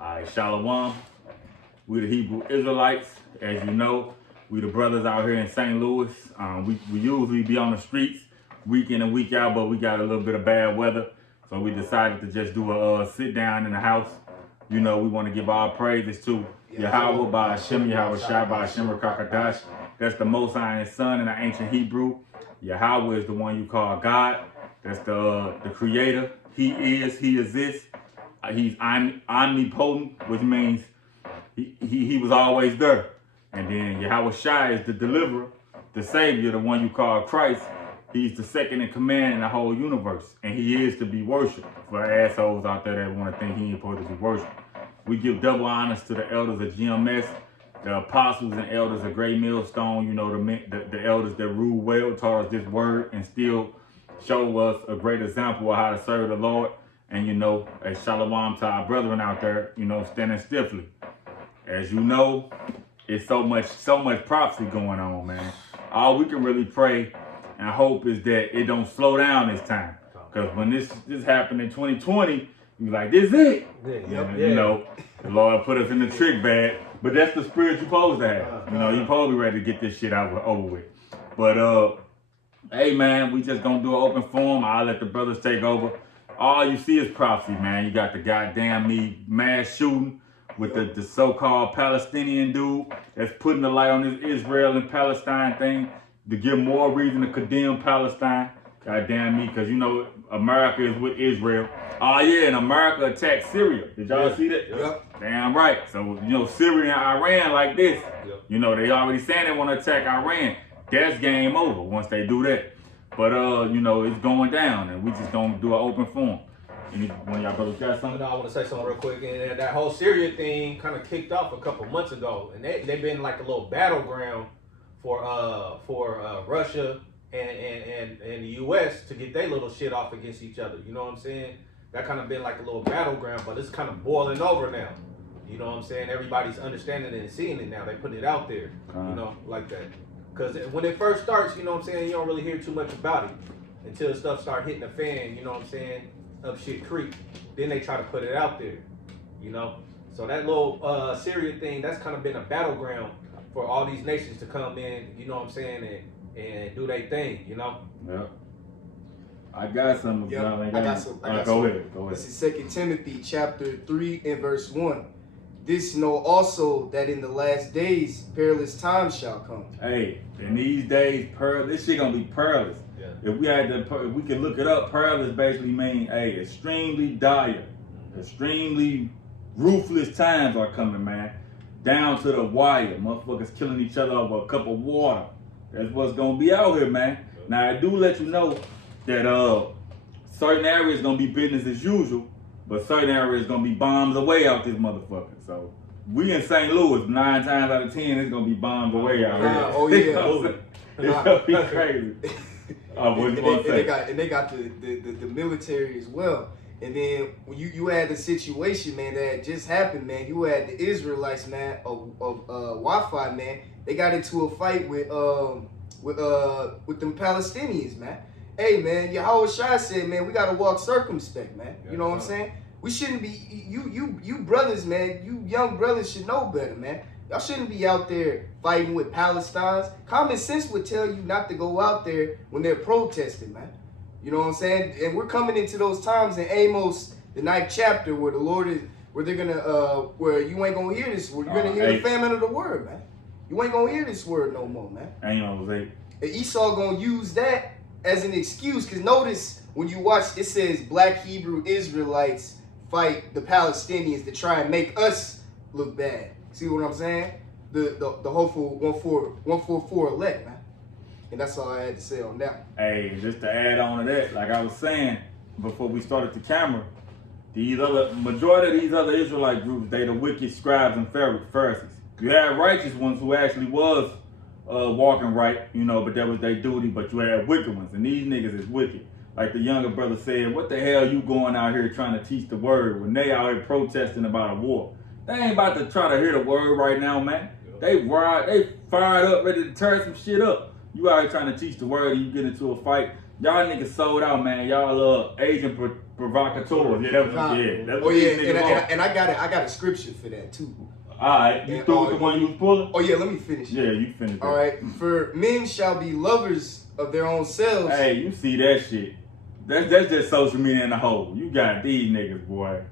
All right, Shalom. We the Hebrew Israelites. As you know, we the brothers out here in St. Louis. We usually be on the streets week in and week out, but we got a little bit of bad weather. So we decided to just do a sit down in the house. You know, we want to give our praises to Yahweh by Hashem, Yahweh Shai by Hashem Rakakadash. That's the Most High and His Son in the ancient Hebrew. Yahweh is the one you call God. That's the creator. He exists. He's omnipotent, which means he was always there. And then Yahweh Shai is the deliverer, the savior, the one you call Christ. He's the second in command in the whole universe. And he is to be worshipped. For assholes out there that want to think he ain't supposed to be worshipped. We give double honors to the elders of GMS, the apostles and elders of Great Millstone, you know, the elders that rule well, taught us this word, and still show us a great example of how to serve the Lord. And, you know, a shalom to our brethren out there, you know, standing stiffly. As you know, it's so much prophecy going on, man. All we can really pray and hope is that it don't slow down this time. Because when this happened in 2020, you like, this is it. You know, the Lord put us in the trick bag. But that's the spirit you're supposed to have. You know, you're supposed to be ready to get this shit over with. But, hey, man, we just gonna do an open forum. I'll let the brothers take over. All you see is prophecy, man. You got the goddamn mass shooting with the so-called Palestinian dude that's putting the light on this Israel and Palestine thing to give more reason to condemn Palestine. Goddamn me, because you know America is with Israel. Oh yeah, and America attacked Syria. Did y'all see that? Yep. Damn right. So, you know, Syria and Iran like this. Yep. You know, they already saying they want to attack Iran. That's game over once they do that. But, you know, it's going down, and we just gonna do an open forum. One of y'all brothers got something? No, I want to say something real quick. And that whole Syria thing kind of kicked off a couple months ago, and they've been like a little battleground for Russia and the U.S. to get their little shit off against each other. You know what I'm saying? That kind of been like a little battleground, but it's kind of boiling over now. You know what I'm saying? Everybody's understanding it and seeing it now. They put it out there, you know, like that. Because when it first starts, you know what I'm saying, you don't really hear too much about it until stuff start hitting the fan, you know what I'm saying, up shit creek. Then they try to put it out there, you know. So that little Syria thing, that's kind of been a battleground for all these nations to come in, you know what I'm saying, and do their thing, you know. Yeah. I got some. Yep. I got some. Go ahead. This is 2 Timothy chapter 3 and verse 1. This know also that in the last days perilous times shall come. Hey, in these days, this shit gonna be perilous. Yeah. If we can look it up, perilous basically mean, hey, extremely dire, extremely ruthless times are coming, man. Down to the wire, motherfuckers killing each other over a cup of water. That's what's gonna be out here, man. Now I do let you know that certain areas gonna be business as usual, but certain areas gonna be bombs away out this motherfucker. So we in St. Louis, 9 times out of 10, it's gonna be bombs away out here. Oh yeah. It's gonna be crazy. And they got the military as well. And then when you had the situation, man, that just happened, man. You had the Israelites, man, of Wi-Fi, man. They got into a fight with them Palestinians, man. Hey, man, Yahweh Shai said, man, we gotta walk circumspect, man. You know what I'm saying? We shouldn't be you brothers, man. You young brothers should know better, man. Y'all shouldn't be out there fighting with Palestinians. Common sense would tell you not to go out there when they're protesting, man. You know what I'm saying? And we're coming into those times in Amos, the 9th chapter, where the Lord is, where they're gonna, where you ain't gonna hear this word. You're gonna hear the famine of the word, man. You ain't gonna hear this word no more, man. And Esau gonna use that as an excuse, because notice when you watch, it says black Hebrew Israelites fight the Palestinians to try and make us look bad. See what I'm saying? The hopeful 144 elect, man. And that's all I had to say on that. Hey, just to add on to that, like I was saying before we started the camera, majority of these other Israelite groups, they the wicked scribes and Pharisees. You had righteous ones who actually was walking right, you know, but that was their duty, but you had wicked ones, and these niggas is wicked. Like the younger brother said, what the hell you going out here trying to teach the word when they out here protesting about a war? They ain't about to try to hear the word right now, man. They fired up, ready to tear some shit up. You out here trying to teach the word and you get into a fight. Y'all niggas sold out, man. Y'all Asian provocateurs. Yeah, that's Oh what yeah, these niggas are. and I got a scripture for that too. Alright, you threw with the one you was pulling? Oh yeah, let me finish. Yeah, you finished. All right, for men shall be lovers of their own selves. Hey, you see that shit? That's just social media in the whole. You got these niggas, boy.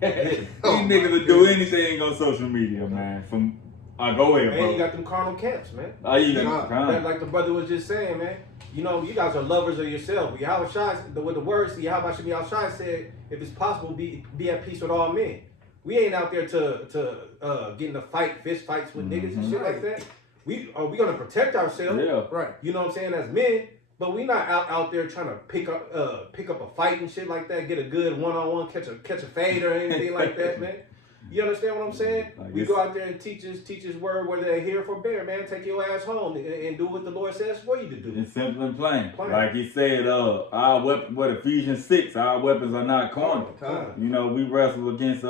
These niggas will do anything on social media, man. From go ahead, bro. And you got them carnal camps, man. Oh, you got like the brother was just saying, man. You know, you guys are lovers of yourself. Yahweh Shai, with the words, Yahweh Shai said, if it's possible, be at peace with all men. We ain't out there to get in a fight, fist fights with niggas and shit like that. We gonna protect ourselves. Yeah. Right. You know what I'm saying, as men, but we not out there trying to pick up a fight and shit like that, get a good one-on-one, catch a fade or anything like that, man. You understand what I'm saying? We go out there and teach his word, whether they're here for bear, man. Take your ass home and do what the Lord says for you to do. It's simple and plain. Like he said, our weapon, Ephesians 6, our weapons are not carnal. You know, we wrestle against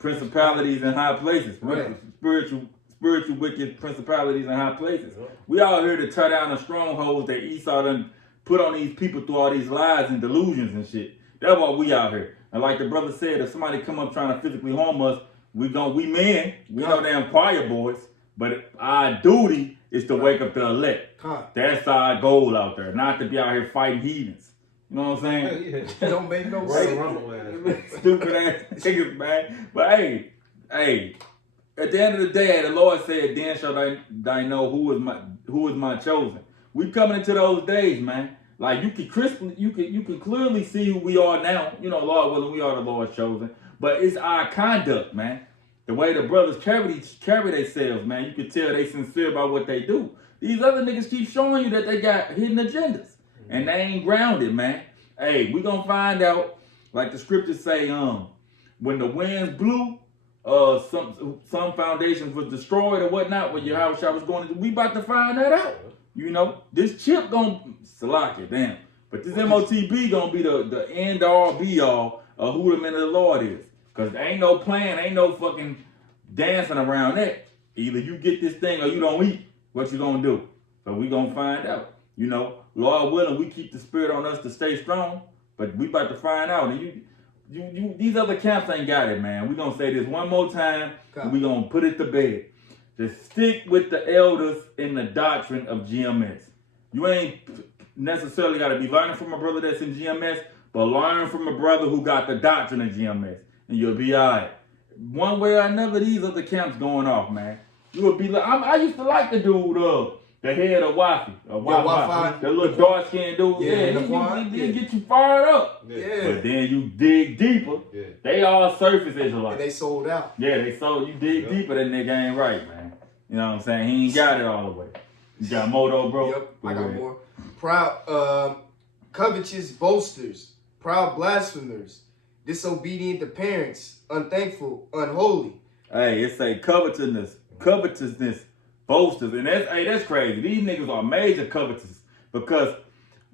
principalities in high places, right. spiritual wicked principalities in high places. We all here to tear down the strongholds that Esau done put on these people through all these lies and delusions and shit. That's why we out here. And like the brother said, if somebody come up trying to physically harm us, we men, we know they're choir boys, but our duty is to wake up the elect. That's our goal out there, not to be out here fighting heathens. You know what I'm saying? Yeah. Don't make no sense. Stupid ass niggas, man. But hey, at the end of the day, the Lord said, "Then shall thy know who is my chosen." We coming into those days, man. Like you can clearly see who we are now. You know, Lord willing, we are the Lord's chosen. But it's our conduct, man. The way the brothers carry themselves, man. You can tell they sincere about what they do. These other niggas keep showing you that they got hidden agendas. And they ain't grounded, man. Hey, we gonna find out, like the scriptures say, when the winds blew, some foundations was destroyed or whatnot, when Yahweh Shai was going to do, we about to find that out. You know, this chip gonna slack it, damn. But this MOTB gonna be the end all be all of who the man of the Lord is. Cause there ain't no plan, ain't no fucking dancing around that. Either you get this thing or you don't eat. What you gonna do? So we gonna find out. You know, Lord willing, we keep the spirit on us to stay strong, but we about to find out. And you these other camps ain't got it, man. We gonna say this one more time, and we gonna put it to bed. Just stick with the elders in the doctrine of GMS. You ain't necessarily got to be learning from a brother that's in GMS, but learn from a brother who got the doctrine of GMS, and you'll be all right. One way or another, these other camps going off, man. You will be like, I used to like the dude, the head of Wafi, Wi-Fi. the little dark skinned dude. He get you fired up. Yeah. But then you dig deeper. Yeah. They all surface Israelites. And they sold out. Yeah, they sold. You dig deeper, that nigga ain't right, man. You know what I'm saying? He ain't got it all the way. You got more though, bro? Yep, I got more. Proud, covetous boasters, proud blasphemers, disobedient to parents, unthankful, unholy. Hey, it's a covetousness, boasters, and that's crazy. These niggas are major covetous because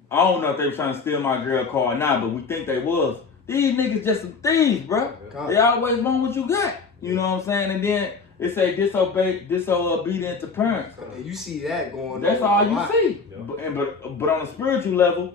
I don't know if they were trying to steal my girl car or not, but we think they was. These niggas just some thieves, bro. They always want what you got. You know what I'm saying? And then it say disobedient to parents. And you see that going on. That's all you see. But on a spiritual level,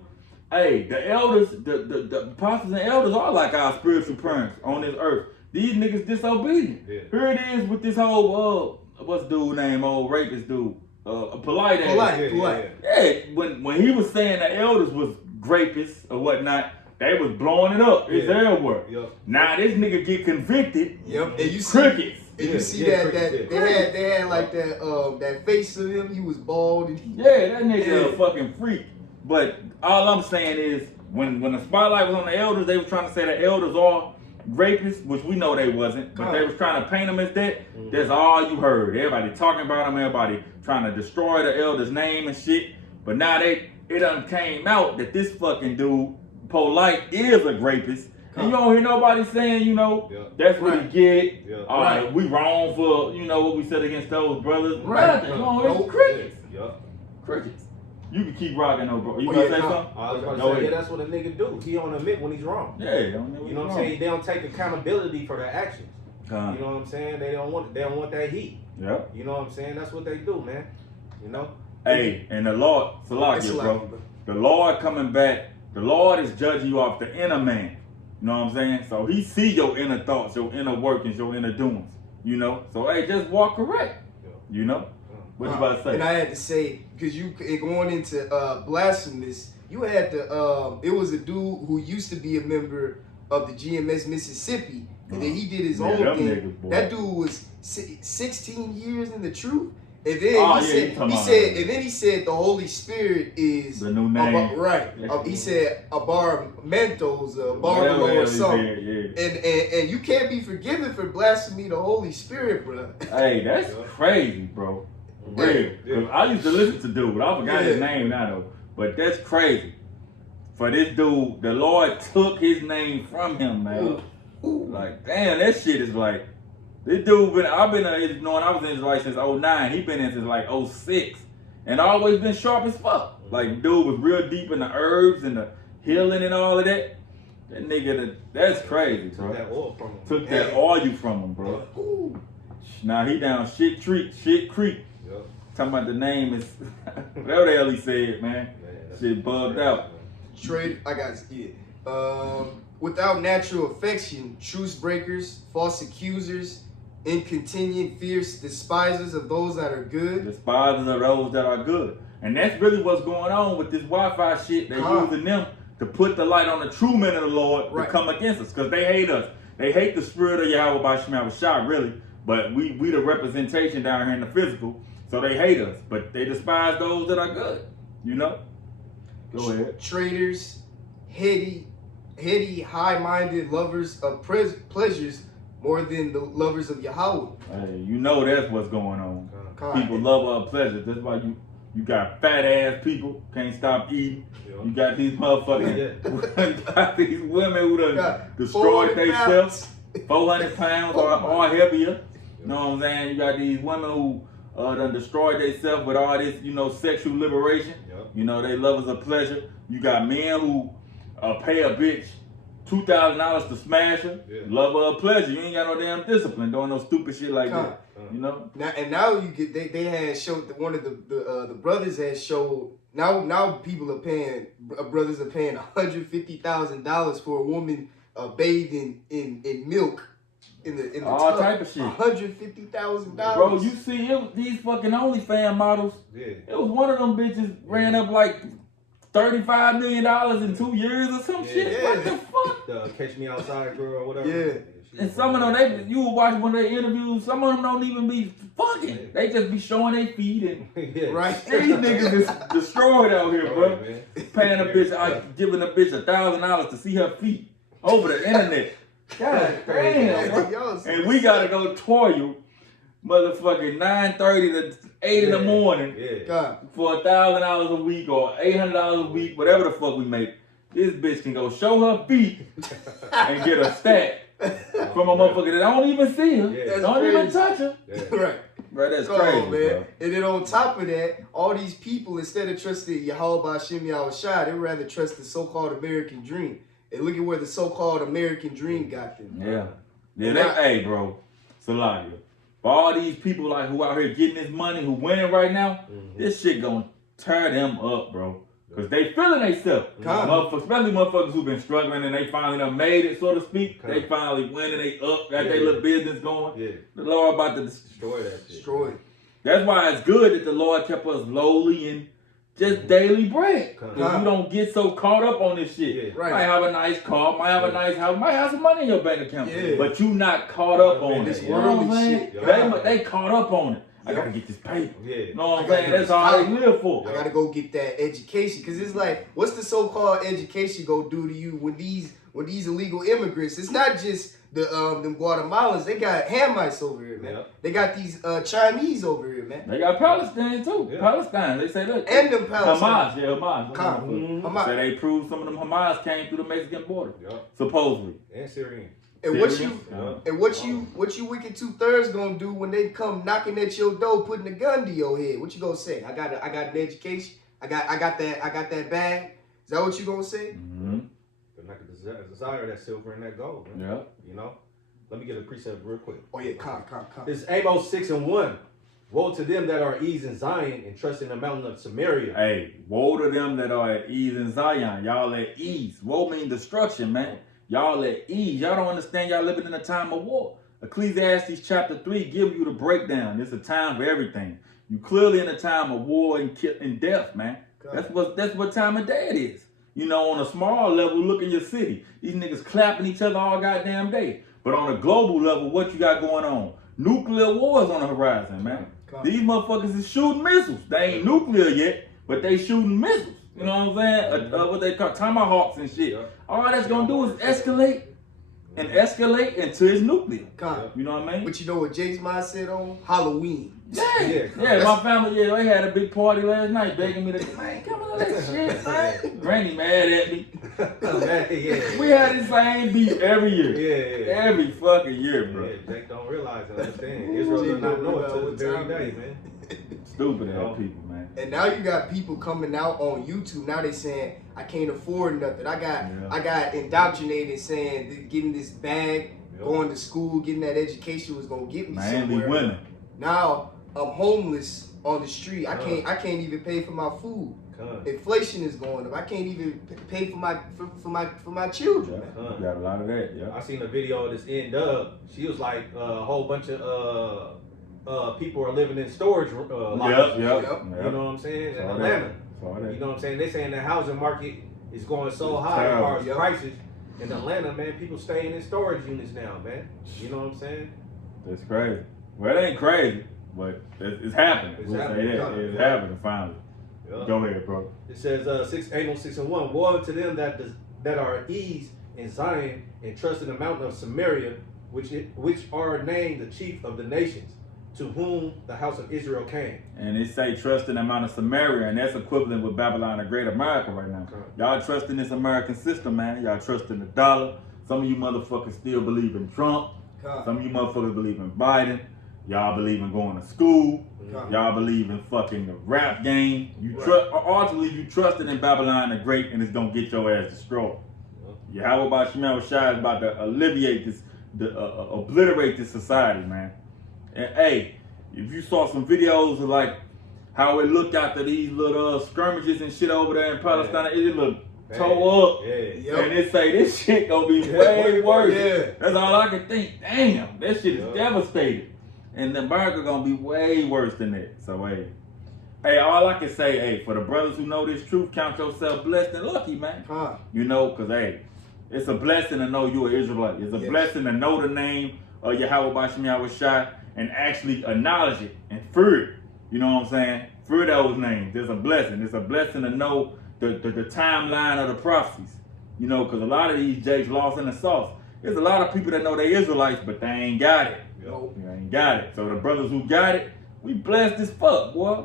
hey, the elders, the apostles and elders are like our spiritual parents on this earth. These niggas disobedient. Yeah. Here it is with this whole what's dude name, old rapist dude, polite. Yeah. When he was saying the elders was rapists or whatnot, they was blowing it up. It's everywhere. Yep. Now this nigga get convicted. Yep. And you see crickets. And you see that they had like that face of him. He was bald. And that nigga a fucking freak. But all I'm saying is when the spotlight was on the elders, they was trying to say the elders are rapists, which we know they wasn't, but they was trying to paint them as that. That's all you heard. Everybody talking about them, everybody trying to destroy the elder's name and shit. But now it done came out that this fucking dude, Polite, is a rapist. And you don't hear nobody saying, that's what he get. All right, we wrong for, what we said against those brothers. Nothing. You don't hear crickets. Crickets. You can keep rocking though, bro. You gonna say something? I was gonna say, that's what a nigga do. He don't admit when he's wrong. Yeah, you know what I'm saying? They don't take accountability for their actions. You know what I'm saying? They don't want that heat. Yeah. You know what I'm saying? That's what they do, man. Hey, and the Lord, Salakia, bro. The Lord coming back. The Lord is judging you off the inner man. You know what I'm saying? So he see your inner thoughts, your inner workings, your inner doings. You know? So hey, just walk correct. You know? What you about to say? And I had to say, because you going into blasphemous, you had to, it was a dude who used to be a member of the GMS Mississippi, and then he did his own thing. That dude was 16 years in the truth. And then he said the Holy Spirit is the new name. He said Abarmentos, Barbarolo or something. And you can't be forgiven for blasphemy the Holy Spirit, bro. Hey, that's crazy, bro. Real. Cause I used to listen to dude. I forgot his name now though. But that's crazy. For this dude, the Lord took his name from him, man. Like, damn, that shit is like, this dude I've been knowing I was in his life since 09. He been in since like 06. And always been sharp as fuck. Like, dude was real deep in the herbs and the healing and all of that. That nigga, that's crazy, bro. Took that oil from him. Took that oil from him, bro. Now he down shit creek. Yep. Talking about the name is whatever the hell he said, man. Shit bugged out. Trade, I got it. Without natural affection, truce breakers, false accusers, incontinent, fierce despisers of those that are good. Despisers of those that are good. And that's really what's going on with this Wi-Fi shit. They're using them to put the light on the true men of the Lord to come against us. Because they hate us. They hate the spirit of Yahweh by Shema Shah, really. But we the representation down here in the physical. So they hate us. But they despise those that are good. You know? Go ahead. Traitors, heady, high-minded lovers of pleasures more than the lovers of Yahweh. Hey, you know that's what's going on. People love our pleasures. That's why you got fat ass people can't stop eating. You got these motherfuckers. You got these women who done destroyed themselves, 400 pounds or heavier. You know what I'm saying? You got these women who done destroyed themselves with all this, sexual liberation. You know, they lovers of pleasure. You got men who pay a bitch $2,000 to smash her. Lover of pleasure. You ain't got no damn discipline doing no stupid shit like that. You know. Now you get they had showed one of the brothers had showed now people are paying brothers are paying $150,000 for a woman bathing in milk. In the all tub. Type of shit. $150,000. Bro, you see these fucking OnlyFans models. It was one of them bitches ran up like $35 million in 2 years or some shit. What the fuck? The Catch Me Outside girl or whatever. And some of them, you will watch one of their interviews. Some of them don't even be fucking. They just be showing their feet and right. These niggas is destroyed out here, bro. Paying a bitch, giving a bitch $1,000 to see her feet over the internet. God damn, bro. And we gotta go toil, motherfucking 9:30 to 8 in the morning for $1,000 a week or $800 a week, whatever the fuck we make. This bitch can go show her feet and get a stack from a motherfucker that don't even see her, don't even touch her. Right. Bro, that's crazy, man. Bro. And then on top of that, all these people, instead of trusting Yahweh Hashem Yahushua, they rather trust the so-called American dream. And look at where the so-called American dream got them. Hey, bro, Salakia. For all these people like who out here getting this money, who winning right now, this shit gonna tear them up, bro. Cause they feeling themselves. Especially motherfuckers who been struggling and they finally done made it, so to speak. They finally winning, they up, got their little business going. The Lord about to destroy that shit. Destroy it. That's why it's good that the Lord kept us lowly and just daily bread. Cause you don't get so caught up on this shit. Might have a nice car, might have a nice house, might have some money in your bank account. But you not caught up on it. You know what I'm saying? They caught up on it. I gotta get this paper. You know what I'm saying? That's all they live for. I gotta go get that education. Cause it's like, what's the so-called education gonna do to you when these illegal immigrants? It's not just them Guatemalans. They got Hamites over here, man. They got these Chinese over here, man. They got Palestine too. Palestine, they say that. And them Palestine. Hamas. Hamas. So they proved some of them Hamas came through the Mexican border. Supposedly. And Syrian. And what you wicked 2/3 gonna do when they come knocking at your door, putting a gun to your head? What you gonna say? I got an education. I got that bag. Is that what you gonna say? But not the desire that silver and that gold. Man. You know. Let me get a precept real quick. Oh yeah, come. This is Amos 6:1. Woe to them that are at ease in Zion and trust in the mountain of Samaria. Hey, woe to them that are at ease in Zion. Y'all at ease. Woe means destruction, man. Y'all at ease. Y'all don't understand y'all living in a time of war. Ecclesiastes chapter 3 gives you the breakdown. It's a time for everything. You clearly in a time of war and death, man. That's what time of day it is. You know, on a small level, look in your city. These niggas clapping each other all goddamn day. But on a global level, what you got going on? Nuclear wars on the horizon, man. These motherfuckers is shooting missiles. They ain't nuclear yet, but they shooting missiles. You know what I'm saying? What they call tomahawks and shit. All that's gonna do is escalate and escalate until it's nuclear. You know what I mean? But you know what Jake's mindset on? Halloween. Yeah, my family, they had a big party last night begging me to, man, come on, that shit, man. Granny mad at me. We had the same beef every year. Every fucking year, bro. Jake don't realize and understand. Israel does not know it till this very day, man. Stupid ass people, man. And now you got people coming out on YouTube. Now they saying I can't afford nothing. I got indoctrinated saying that getting this bag, going to school, getting that education was gonna get me somewhere. Women. Now I'm homeless on the street. I can't even pay for my food. Inflation is going up. I can't even pay for my children. You got a lot of that. Yeah. I seen a video of this N-Dub. She was like a whole bunch of people are living in storage lockers. You know what I'm saying? In Atlanta. You know what I'm saying? They saying the housing market is going so high as far as prices. In Atlanta, man, people staying in storage units now, man. You know what I'm saying? That's crazy. Well, it ain't crazy, but it's happening. We'll say that. It's happening finally. Go ahead, bro. It says 6:1. Woe to them that are at ease in Zion and trust in the mountain of Samaria, which are named the chief of the nations, to whom the house of Israel came. And it say trust in the Mount of Samaria, and that's equivalent with Babylon the Great America right now. Y'all trust in this American system, man. Y'all trust in the dollar. Some of you motherfuckers still believe in Trump. Some of you motherfuckers believe in Biden. Y'all believe in going to school. Y'all believe in fucking the rap game. Ultimately, you trusted in Babylon the Great, and it's gonna get your ass destroyed. How about Shemel Shai is about to alleviate this, obliterate this society, man. And hey, if you saw some videos of like how it looked after these little skirmishes and shit over there in Palestine, it looked toe up. And they say this shit gonna be way worse. That's all I can think. Damn, that shit is devastating. And America gonna be way worse than that. So hey, all I can say, hey, for the brothers who know this truth, count yourself blessed and lucky, man. You know, cause hey, it's a blessing to know you're an Israelite. It's a blessing to know the name of Yahweh Bashem Yahweh Shai and actually acknowledge it and fear it. You know what I'm saying? Fear those names. It's a blessing. It's a blessing to know the timeline of the prophecies. You know, cause a lot of these Jakes lost in the sauce. There's a lot of people that know they Israelites, but they ain't got it. They ain't got it. So the brothers who got it, we blessed as fuck, boy.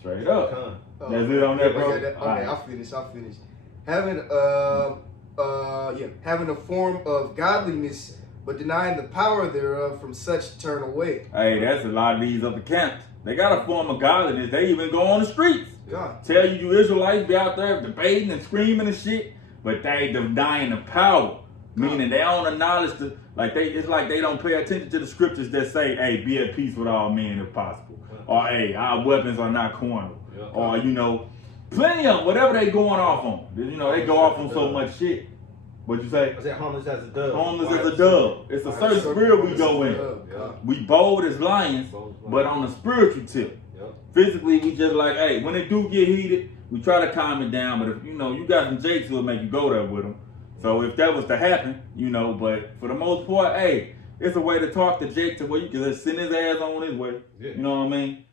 Straight up. That's it on that, bro. Okay, I'll finish. Having a form of godliness, but denying the power thereof, from such turn away. Hey, that's a lot of these other camps. They got a form of godliness. They even go on the streets. Tell you Israelites be out there debating and screaming and shit, but they denying the power. Meaning they don't acknowledge it's like they don't pay attention to the scriptures that say, hey, be at peace with all men if possible. Or hey, our weapons are not carnal. Or, you know, plenty of whatever they going off on. You know, they go off on so much shit. What'd you say? I said homeless as a dove. Homeless as a dove. It's a certain spirit we go in. We bold as lions, but on the spiritual tip. Physically, we just like, hey, when it do get heated, we try to calm it down. But if, you know, you got some Jakes who'll make you go there with them. So if that was to happen, you know, but for the most part, hey, it's a way to talk to Jake to where you can just send his ass on his way. You know what I mean?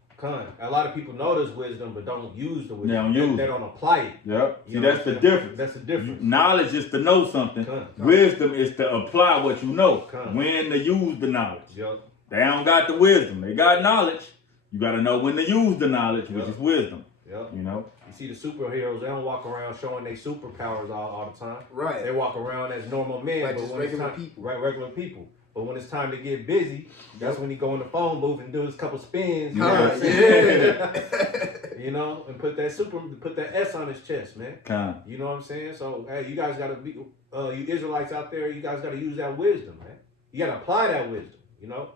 A lot of people know there's wisdom, but don't use the wisdom. They don't apply it. See, that's the difference. That's the difference. Knowledge is to know something. Wisdom is to apply what you know. When to use the knowledge. They don't got the wisdom. They got knowledge. You got to know when to use the knowledge, which is wisdom. You know? You see the superheroes, they don't walk around showing their superpowers all the time. Right. They walk around as normal men. Like but just when regular people. Right, regular people. But when it's time to get busy, that's when he go in the phone booth and do his couple spins. You know, and put that S on his chest, man. You know what I'm saying? So hey, you guys gotta be you Israelites out there, you guys gotta use that wisdom, man. You gotta apply that wisdom, you know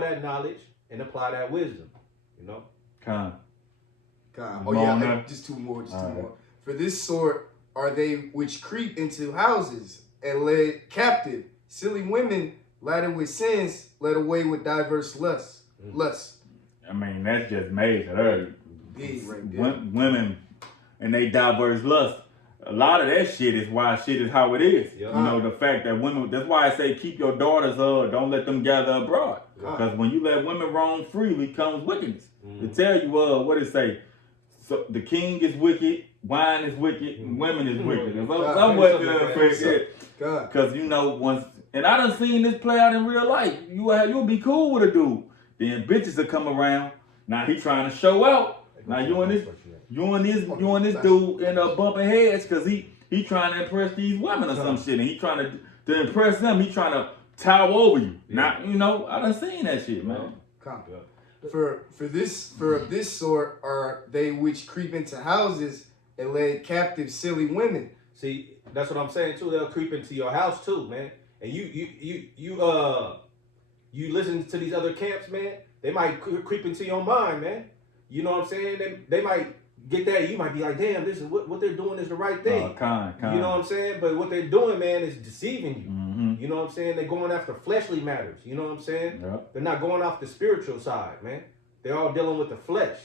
that knowledge and apply that wisdom, you know. Just two more. For this sort are they which creep into houses and led captive silly women laden with sins, led away with diverse lusts. I mean, that's just major. Big right there. Women and they diverse lust. A lot of that shit is why shit is how it is. Yeah. You know, the fact that women, that's why I say keep your daughters, don't let them gather abroad. Because when you let women roam freely comes wickedness. To tell you, what it say? So the king is wicked, wine is wicked, and women is wicked. Because you know, once, and I done seen this play out in real life. You'll be cool with a dude. Then bitches will come around. Now he trying to show out. Now you and this dude end up bumping heads because he trying to impress these women or some shit, and he trying to impress them. He trying to tower over you. Now you know I done seen that shit, man. For of this sort are they which creep into houses and led captive silly women. See, that's what I'm saying too. They'll creep into your house too, man. And you listen to these other camps, man. They might creep into your mind, man. You know what I'm saying? They might get that. You might be like, damn, this is what they're doing is the right thing. Kind. You know what I'm saying? But what they're doing, man, is deceiving you. Mm-hmm. You know what I'm saying? They're going after fleshly matters. You know what I'm saying? Yep. They're not going off the spiritual side, man. They're all dealing with the flesh.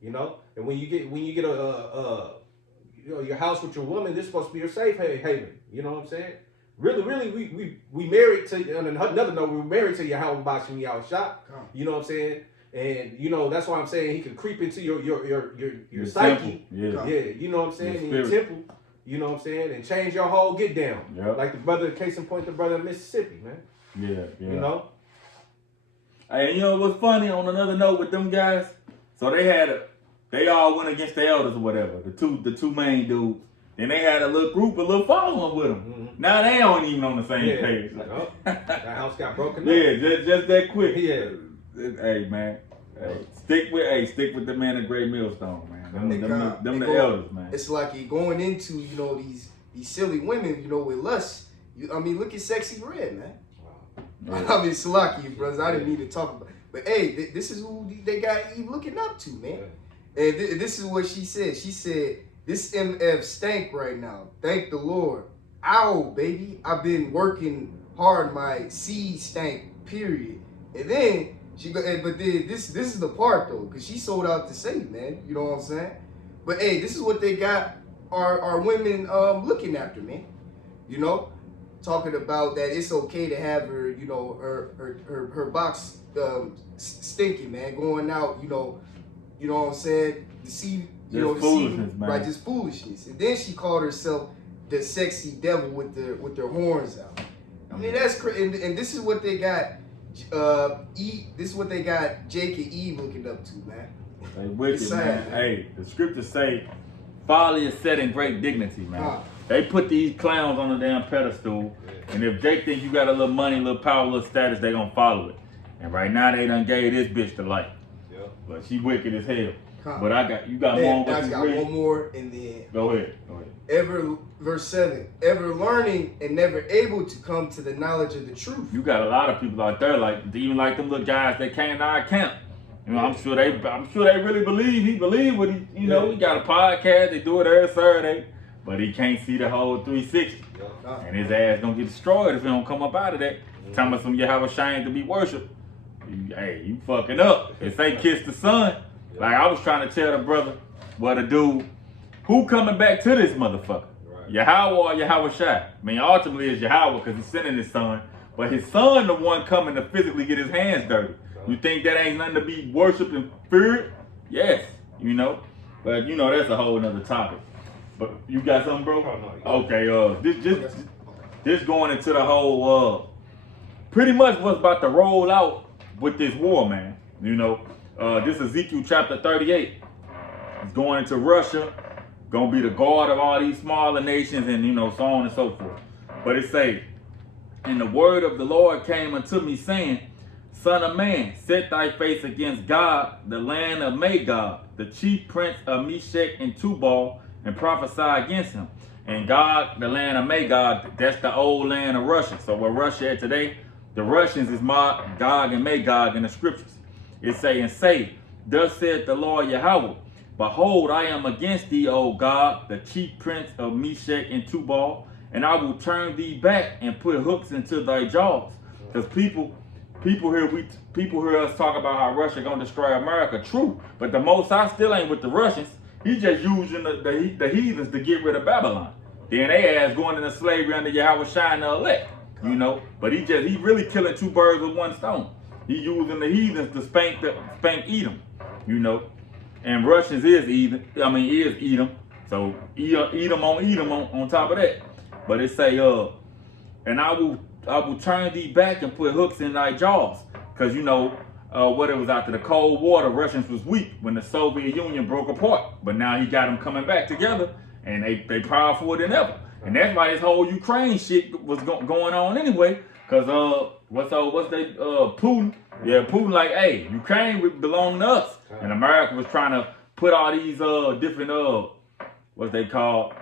You know? And when you get your house with your woman, this is supposed to be your safe haven. You know what I'm saying? Really, we married to, on another note, we're married to Yahweh Bashim Yahushua. You know what I'm saying? And you know that's why I'm saying he can creep into your psyche. Yeah, you know what I'm saying, in your temple. You know what I'm saying, and change your whole get down. Yep. Like the brother, case in point, the brother in Mississippi, man. Yeah. You know. Hey, you know what's funny? On another note with them guys, so they all went against the elders or whatever. The two main dudes. Then they had a little following with them. Mm-hmm. Now they ain't even on the same page. That house got broken up. Yeah, just that quick. Yeah. Hey man, stick with the man of Great Millstone, man. Them the elders, man. It's like you're going into these silly women, with lust. I mean, look at Sexy Red, man. Wow. I mean, Salaki, brothers. I didn't mean to talk about, but hey, this is who they got Eve looking up to, man. And this is what she said. She said, "This MF stank right now. Thank the Lord. Ow, baby. I've been working hard. My seed stank. Period." And then she go, but then this is the part though, because she sold out to Satan, man. You know what I'm saying? But hey, this is what they got our women looking after, man. You know, talking about that it's okay to have her, her box stinking, man, going out, you know what I'm saying? Deceive, right? Just foolishness. And then she called herself the sexy devil with their horns out. I mean, that's crazy. And this is what they got. This is what they got Jake and Eve looking up to, man. They wicked, man. Hey, the scriptures say, "Folly is set in great dignity," man. They put these clowns on a damn pedestal, and if Jake think you got a little money, a little power, a little status, they gonna follow it. And right now they done gave this bitch the light. Yep. But she wicked as hell. But you got more. I got one more, and then go ahead. Verse 7, ever learning and never able to come to the knowledge of the truth. You got a lot of people out there, even like them little guys that came to our camp. I'm sure they really believe he what he, he got a podcast, they do it every Saturday, but he can't see the whole 360. And his ass gonna get destroyed if he don't come up out of that. Talking about some Yahweh shame to be worshipped. You fucking up. It say kiss the son. Like I was trying to tell the brother, the dude, who coming back to this motherfucker? Right. Yahweh or Yahweh Shai? I mean, ultimately it's Yahweh because he's sending his son. But his son the one coming to physically get his hands dirty. You think that ain't nothing to be worshipped and feared? Yes, But that's a whole nother topic. But you got something, bro? Okay, this going into the whole pretty much what's about to roll out with this war, man. This Ezekiel chapter 38. It's going into Russia, gonna be the guard of all these smaller nations, and so on and so forth. But it say, and the word of the Lord came unto me, saying, Son of man, set thy face against God, the land of Magog, the chief prince of Meshech and Tubal, and prophesy against him. And God, the land of Magog, that's the old land of Russia. So where Russia at today, the Russians is Gog and Magog in the scriptures. It say, thus said the Lord Yahweh, behold, I am against thee, O God, the chief prince of Meshech and Tubal, and I will turn thee back and put hooks into thy jaws. Because people hear us talk about how Russia gonna destroy America. True, but the Most High still ain't with the Russians. He just using the heathens to get rid of Babylon. Then they ass going into slavery under Yahweh Shai the elect, you know. But he really killing two birds with one stone. He using the heathens to spank Edom, you know. And Russians is Edom. So Edom on top of that. But it say and I will turn thee back and put hooks in thy jaws. Because you know what it was after the Cold War, the Russians was weak when the Soviet Union broke apart. But now he got them coming back together, and they powerful than ever. And that's why this whole Ukraine shit was going on anyway. Because Putin? Yeah, Putin like, hey, Ukraine belong to us. And America was trying to put all these different what they call,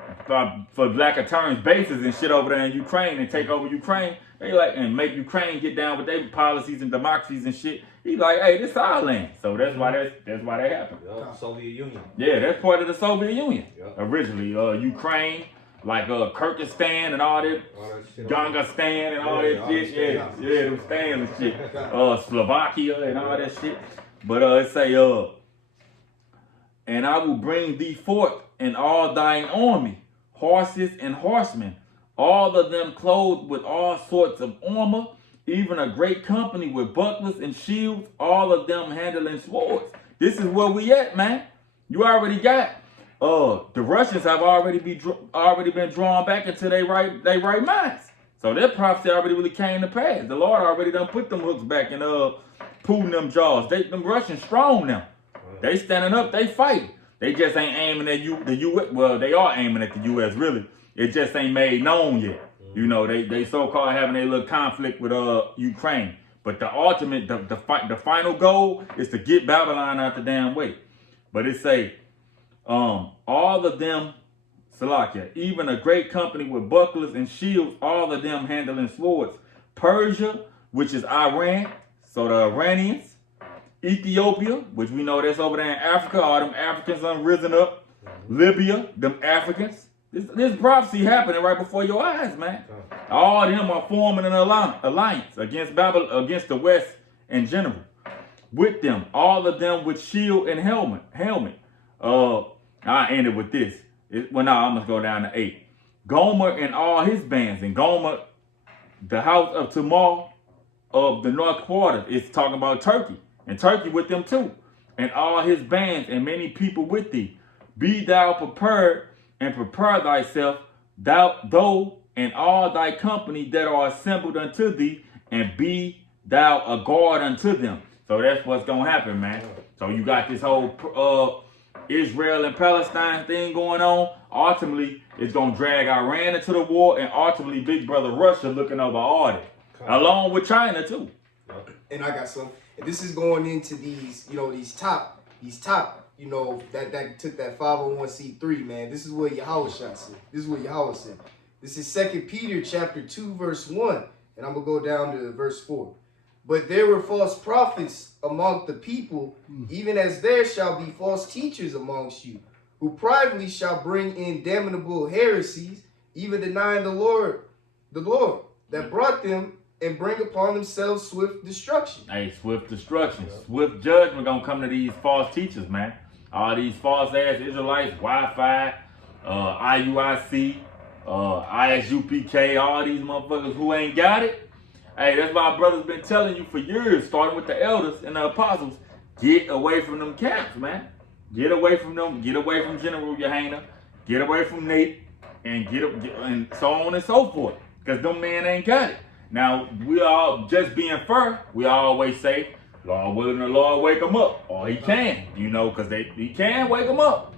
for lack of terms, bases and shit over there in Ukraine and take over Ukraine. They like, and make Ukraine get down with their policies and democracies and shit. He's like, hey, this is our land. So that's why that happened. Soviet Union. Yeah, that's part of the Soviet Union. Yep. Originally, Ukraine, like Kyrgyzstan and all that, Gangastan and all that shit. Yeah, them stands and shit. Slovakia and all that shit. But it say, and I will bring thee forth and all thine army, horses and horsemen, all of them clothed with all sorts of armor, even a great company with bucklers and shields, all of them handling swords. This is where we at, man. You already got the Russians have already been drawn back into their right minds. So that prophecy already really came to pass. The Lord already done put them hooks back and pulling them jaws. Them Russians strong now. They standing up, they fighting. They just ain't aiming at the U.S. Well, they are aiming at the U.S. really. It just ain't made known yet. You know, they so-called having a little conflict with Ukraine. But the ultimate, the final goal is to get Babylon out the damn way. But it say, all of them, Salakia, even a great company with bucklers and shields, all of them handling swords. Persia, which is Iran, so the Iranians. Ethiopia, which we know that's over there in Africa, all them Africans done risen up. Libya, them Africans. This prophecy happening right before your eyes, man. All of them are forming an alliance against Babylon, against the West in general. With them, all of them with shield and helmet. I ended with this. I'm gonna go down to 8. Gomer and all his bands, and Gomer, the house of Tamar of the north quarter, is talking about Turkey. And Turkey with them too, and all his bands and many people with thee. Be thou prepared and prepare thyself, thou and all thy company that are assembled unto thee, and be thou a guard unto them. So that's what's gonna happen, man. So you got this whole Israel and Palestine thing going on. Ultimately, it's gonna drag Iran into the war, and ultimately Big Brother Russia looking over all that, along with China too. And I got some. And this is going into these top, that took that 501c3, man. This is what Yahweh said. This is 2 Peter chapter 2, verse 1. And I'm going to go down to verse 4. But there were false prophets among the people, even as there shall be false teachers amongst you, who privately shall bring in damnable heresies, even denying the Lord that brought them, and bring upon themselves swift destruction. Hey, swift destruction. Swift judgment gonna come to these false teachers, man. All these false ass Israelites, Wi-Fi, IUIC, ISUPK, all these motherfuckers who ain't got it. Hey, that's why our brothers been telling you for years, starting with the elders and the apostles, get away from them camps, man. Get away from them. Get away from General Yohana. Get away from Nate, and and so on and so forth. Because them men ain't got it. Now, we all, just being fair, we always say, Lord willing, the Lord wake them up. Or he can, because he can wake them up,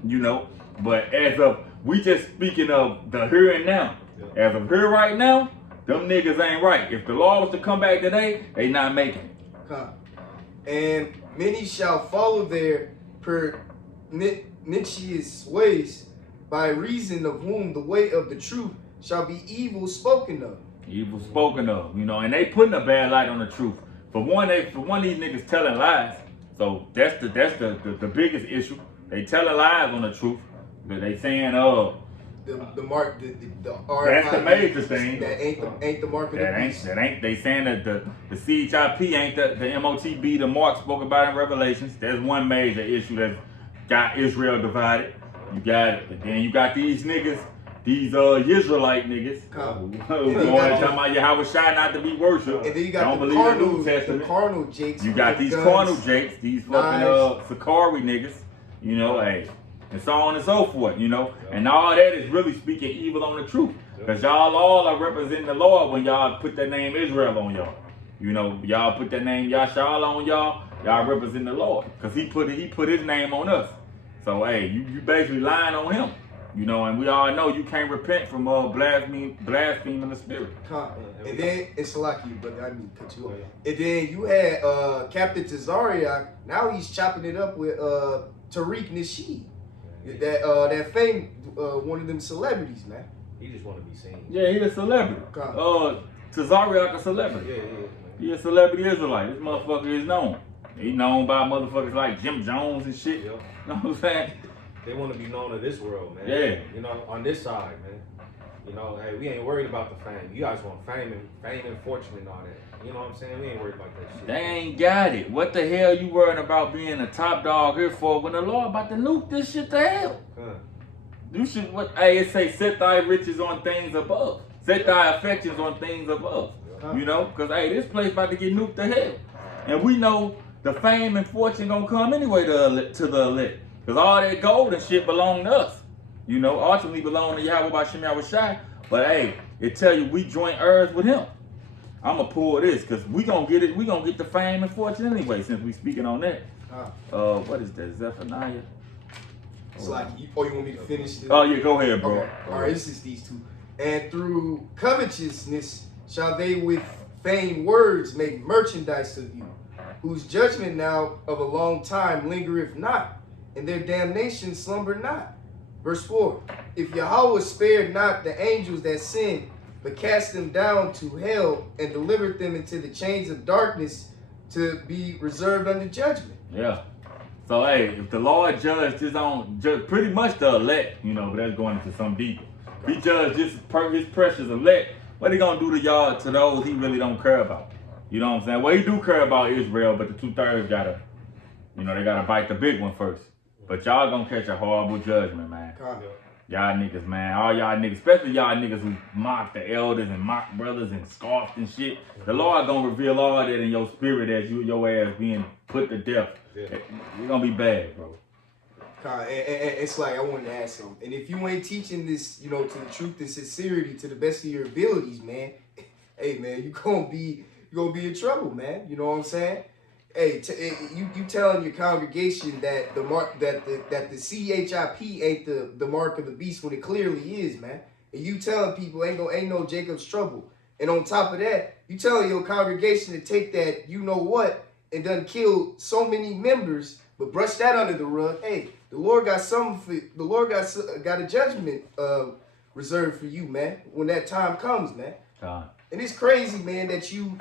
But as of, we just speaking of the here and now. As of here right now, them niggas ain't right. If the Lord was to come back today, they not making it. And many shall follow their pernicious ways, by reason of whom the way of the truth shall be evil spoken of. Evil spoken of, and they putting a bad light on the truth. For one, these niggas telling lies. So that's the biggest issue. They telling lies on the truth. But they saying the mark, the That's the RFID, major thing. That ain't the mark of the beast. That ain't. They saying that the CHIP ain't the MOTB, the mark spoke about in Revelations. There's one major issue that got Israel divided. You got it. And then you got these niggas, these Israelite niggas, talking about Yahweh Shai not to be worshipped. And then you got don't the believe carnal, the New Testament. the carnal jakes. You got these guns, carnal jakes, these fucking Sakari niggas, you know, hey, and so on and so forth, you know. And all that is really speaking evil on the truth. Because y'all all are representing the Lord when y'all put that name Israel on y'all. You know, y'all put that name Yashal on y'all represent the Lord. Because he put his name on us. So hey, you basically lying on him. You know, and we all know you can't repent from blaspheming the spirit. And then it's like you, but I mean cut you off. And then you had Captain Tazariak. Now he's chopping it up with Tariq Nasheed. That famed one of them celebrities, man. He just want to be seen. Yeah, he's a celebrity. Tazariak a celebrity. Yeah. He a celebrity Israelite. This motherfucker is known. He known by motherfuckers like Jim Jones and shit. Yeah. You know what I'm saying? They want to be known of this world, man. Yeah. You know, on this side, man. You know, hey, we ain't worried about the fame. You guys want fame and fortune and all that. You know what I'm saying? We ain't worried about that shit. They ain't got it. What the hell you worrying about being a top dog here for when the Lord about to nuke this shit to hell? You should, it say set thy riches on things above. Set thy affections on things above. You know, because hey, this place about to get nuked to hell. And we know the fame and fortune gonna come anyway to the elect. Because all that gold and shit belong to us. You know, ultimately belong to Yahweh by Shem Yahweh Shai. But hey, it tell you we joint heirs with him. I'ma pull this because we gonna get it. We gonna get the fame and fortune anyway since we speaking on that. What is that? Zephaniah? It's like, you want me to finish this? Oh yeah, go ahead, bro. Okay. All right, this is these two. And through covetousness shall they with vain words make merchandise of you, whose judgment now of a long time lingereth not, and their damnation slumber not. Verse 4, if Yahweh spared not the angels that sinned, but cast them down to hell and delivered them into the chains of darkness to be reserved unto judgment. Yeah. So hey, if the Lord judged pretty much the elect, you know, but that's going into some deeper. If he judged his precious elect, what he gonna do to y'all, to those he really don't care about? You know what I'm saying? Well, he do care about Israel, but the 2/3 gotta, you know, they gotta bite the big one first. But y'all gonna catch a horrible judgment, man. Y'all niggas, man. All y'all niggas, especially y'all niggas who mock the elders and mock brothers and scoffed and shit. The Lord gonna reveal all that in your spirit as your ass being put to death. You're gonna be bad, bro. And it's like I wanted to ask something. And if you ain't teaching this, you know, to the truth and sincerity to the best of your abilities, man, hey man, you gonna be in trouble, man. You know what I'm saying? Hey, you telling your congregation that the mark that the CHIP ain't the mark of the beast when it clearly is, man. And you telling people ain't no Jacob's trouble. And on top of that, you telling your congregation to take that you know what and done kill so many members, but brush that under the rug. Hey, the Lord got something for the Lord got a judgment reserved for you, man. When that time comes, man. And it's crazy, man, that you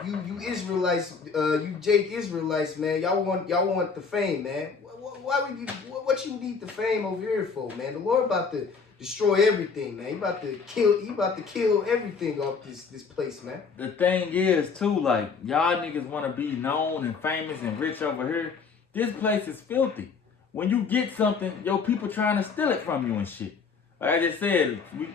Israelites, you Jake Israelites, man, y'all want the fame, man. Why would you? What you need the fame over here for, man? The Lord about to destroy everything, man. He about to kill everything off this place, man. The thing is, too, like y'all niggas want to be known and famous and rich over here. This place is filthy. When you get something, yo, people trying to steal it from you and shit. Like I just said, we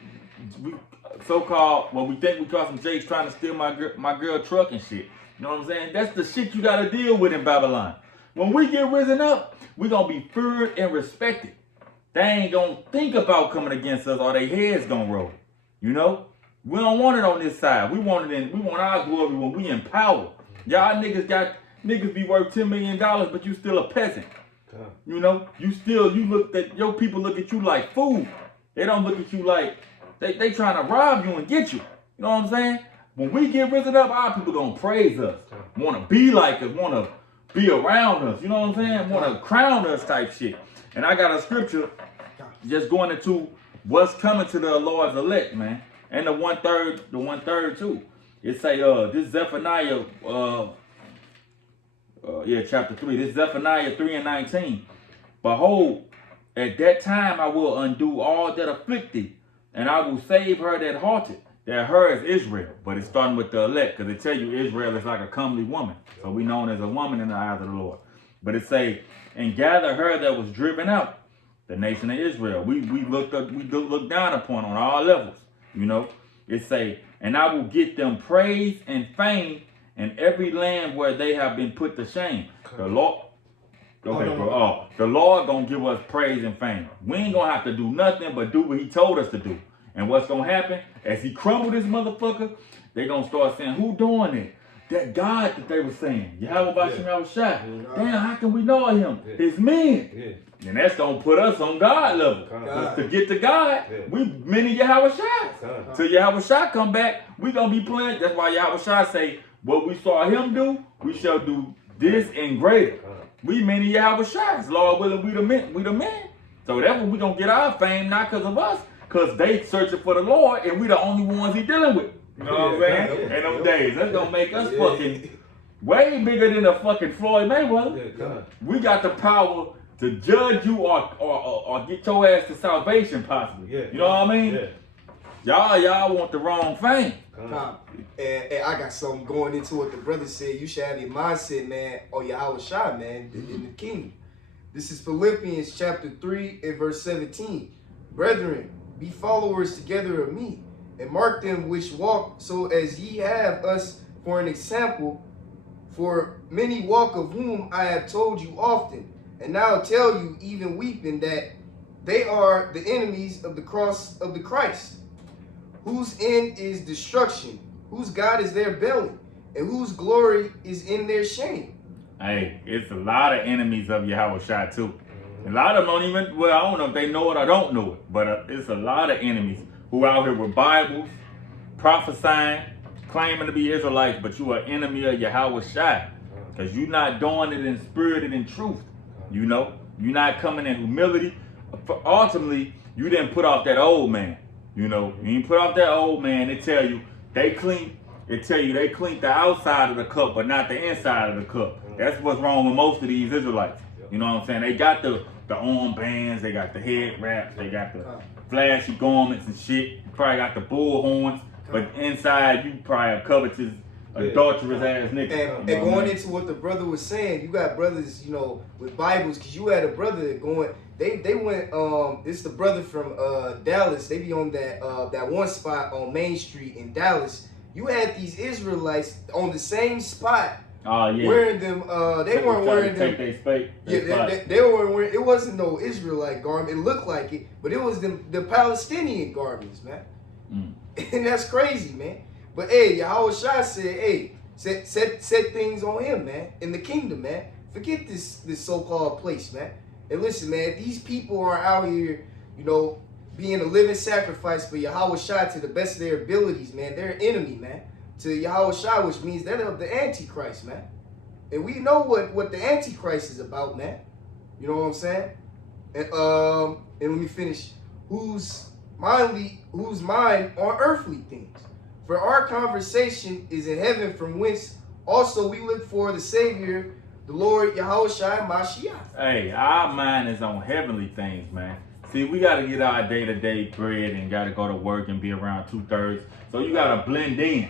so-called, well, we think we caught some Jakes trying to steal my girl truck and shit. You know what I'm saying? That's the shit you got to deal with in Babylon. When we get risen up, we going to be feared and respected. They ain't going to think about coming against us or their heads going to roll. You know? We don't want it on this side. We want our glory when we in power. Y'all niggas be worth $10 million, but you still a peasant. You know? Your people look at you like food. They don't look at you like, they trying to rob you and get you. You know what I'm saying? When we get risen up, our people gonna praise us. Want to be like us, want to be around us. You know what I'm saying? Want to crown us type shit. And I got a scripture just going into what's coming to the Lord's elect, man. And the one third too. It say, this Zephaniah, chapter 3. This Zephaniah 3:19. Behold, at that time I will undo all that afflict thee, and I will save her that halted. That her is Israel, but it's starting with the elect, because it tell you Israel is like a comely woman. So we known as a woman in the eyes of the Lord. But it say, and gather her that was driven out, the nation of Israel. We looked down upon on all levels. You know, it say, and I will get them praise and fame in every land where they have been put to shame. The Lord, go ahead, bro. Oh, the Lord gonna give us praise and fame. We ain't gonna have to do nothing but do what he told us to do. And what's gonna happen, as he crumble this motherfucker, they gonna start saying, who doing it? That God that they were saying, Yahweh Bashem Yahushua. Damn, how can we know him? His men. Yeah. And that's gonna put us on God level. To get to God, we many Yahweh Shai. Till Yahweh Shai come back, we gonna be playing. That's why Yahweh Shai say, what we saw him do, we shall do this and greater. We many Yahweh Shai. Lord willing, we the men. So that's when we gonna get our fame, not because of us, because they searching for the Lord and we the only ones he dealing with. You know what I'm saying? In those days, that's gonna make us fucking way bigger than the fucking Floyd Mayweather. We got the power to judge you or get your ass to salvation possibly. You know what I mean? Y'all want the wrong fame. And I got something going into what the brother said. You should have your mindset, man, or Yahweh Shai, man, in the kingdom. This is Philippians chapter 3 and verse 17. Brethren, be followers together of me, and mark them which walk so as ye have us for an example. For many walk, of whom I have told you often, and now tell you even weeping, that they are the enemies of the cross of the Christ, whose end is destruction, whose God is their belly, and whose glory is in their shame. Hey, it's a lot of enemies of Yahweh Shai too. A lot of them don't even, well, I don't know if they know it or don't know it, but it's a lot of enemies who out here with Bibles, prophesying, claiming to be Israelites, but you are enemy of Yahweh Shai, because you're not doing it in spirit and in truth. You know, you're not coming in humility. Ultimately, you didn't put off that old man. You know, you ain't put off that old man. They tell you they clean. They tell you they clean the outside of the cup, but not the inside of the cup. That's what's wrong with most of these Israelites. You know what I'm saying? They got the armbands, they got the head wraps, they got the flashy garments and shit. You probably got the bull horns, but inside you probably a covetous, adulterous ass nigga. And going into what the brother was saying, you got brothers, you know, with Bibles, because you had a brother going. They went. It's the brother from Dallas. They be on that one spot on Main Street in Dallas. You had these Israelites on the same spot. Wearing them. They weren't wearing them. They weren't wearing. It wasn't no Israelite garment. It looked like it, but it was the Palestinian garments, man. And that's crazy, man. But hey, Yahweh Shai said, hey, set things on him, man, in the kingdom, man. Forget this so-called place, man. And listen, man, these people are out here, you know, being a living sacrifice for Yahweh Shai to the best of their abilities, man. They're an enemy, man, to Yahweh Shai, which means they're of the Antichrist, man. And we know what the Antichrist is about, man. You know what I'm saying? And let me finish. Whose mind on earthly things. For our conversation is in heaven, from whence also we look for the Savior, the Lord Yahweh Shai Mashiach. Hey, our mind is on heavenly things, man. See, we got to get our day-to-day bread and got to go to work and be around 2/3. So you got to blend in.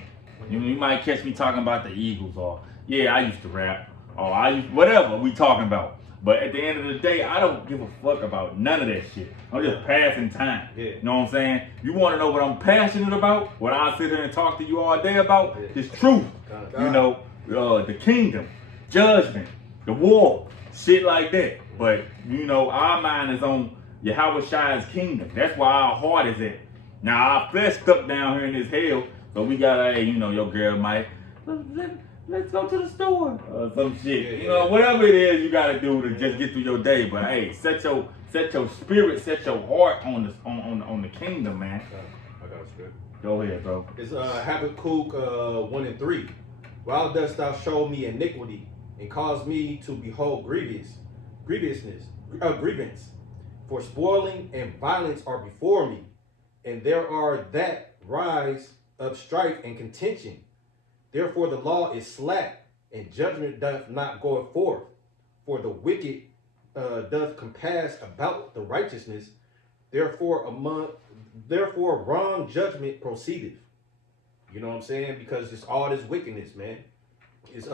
You might catch me talking about the Eagles or, yeah, I used to rap, or whatever we talking about. But at the end of the day, I don't give a fuck about none of that shit. I'm just passing time. You know what I'm saying? You want to know what I'm passionate about? What I sit here and talk to you all day about? Is truth. You know, the kingdom, judgment, the war, shit like that. But, you know, our mind is on Yahweh Shai's kingdom. That's why our heart is at. Now, our flesh stuck down here in this hell, so we got, hey, you know, your girl might, let's go to the store or some shit. You know, whatever it is you gotta do to just get through your day. But hey, set your spirit, set your heart on the kingdom, man. I got you. Go ahead, bro. It's Habakkuk 1 and 3. Why dost thou show me iniquity and cause me to behold grievance? For spoiling and violence are before me, and there are that rise of strife and contention. Therefore the law is slack, and judgment doth not go forth. For the wicked doth compass about the righteousness, Therefore wrong judgment proceedeth. You know what I'm saying? Because it's all this wickedness, man. It's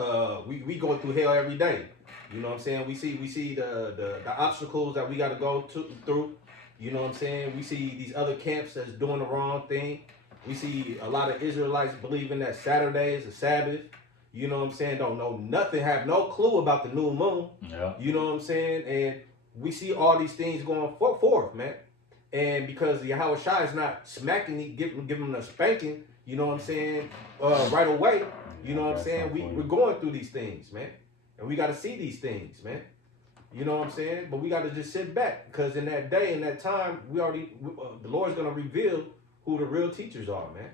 we going through hell every day. You know what I'm saying? We see the obstacles that we got to go through. You know what I'm saying? We see these other camps that's doing the wrong thing. We see a lot of Israelites believing that Saturday is a Sabbath. You know what I'm saying? Don't know nothing, have no clue about the new moon. Yeah. You know what I'm saying? And we see all these things going forth, man. And because Yahweh Shai is not smacking me, giving them a spanking, you know what I'm saying, right away. You know what I'm saying? We're going through these things, man. And we got to see these things, man. You know what I'm saying? But we got to just sit back, because in that day, in that time, the Lord's going to reveal who the real teachers are, man.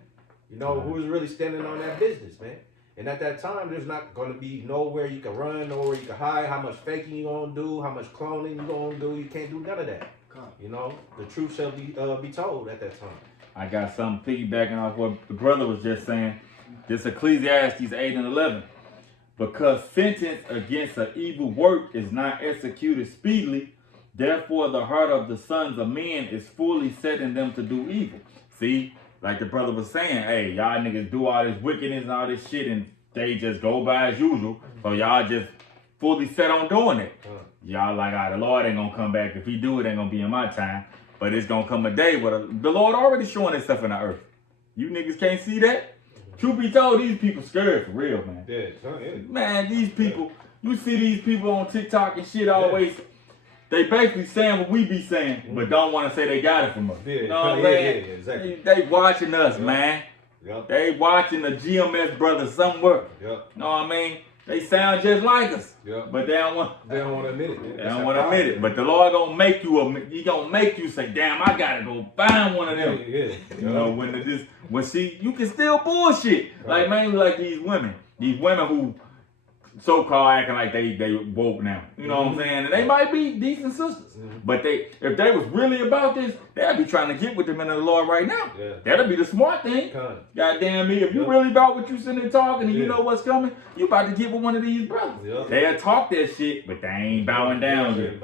You know, who's really standing on that business, man. And at that time, there's not going to be nowhere you can run, nowhere you can hide, how much faking you going to do, how much cloning you going to do. You can't do none of that. You know, the truth shall be told at that time. I got something piggybacking off what the brother was just saying. This Ecclesiastes 8 and 11. Because sentence against an evil work is not executed speedily, therefore the heart of the sons of men is fully setting them to do evil. See, like the brother was saying, hey, y'all niggas do all this wickedness and all this shit, and they just go by as usual. So y'all just fully set on doing it. Y'all like, the Lord ain't gonna come back. If he do, it ain't gonna be in my time. But it's gonna come a day where the Lord already showing himself in the earth. You niggas can't see that? Truth be told, these people scared for real, man. Yeah. Man, these people, you see these people on TikTok and shit always, they basically saying what we be saying, but don't want to say they got it from us. You know what I'm saying? Exactly. They watching us, man. Yep. They watching the GMS brothers somewhere. Yep. You know what I mean? They sound just like us. Yep. But they don't want to admit it, man. They don't want to admit it. But the Lord gonna make he gonna make you say, damn, I gotta go find one of them. Yeah. You know, when see, you can still bullshit. Like mainly like these women who so-called acting like they woke now. You know what I'm saying? And they might be decent sisters. But if they was really about this, they'd be trying to get with them in the Lord right now. Yeah. That'll be the smart thing. Goddamn me. If you really about what you sitting there talking and you know what's coming, you about to get with one of these brothers. They'll talk that shit, but they ain't bowing down yet.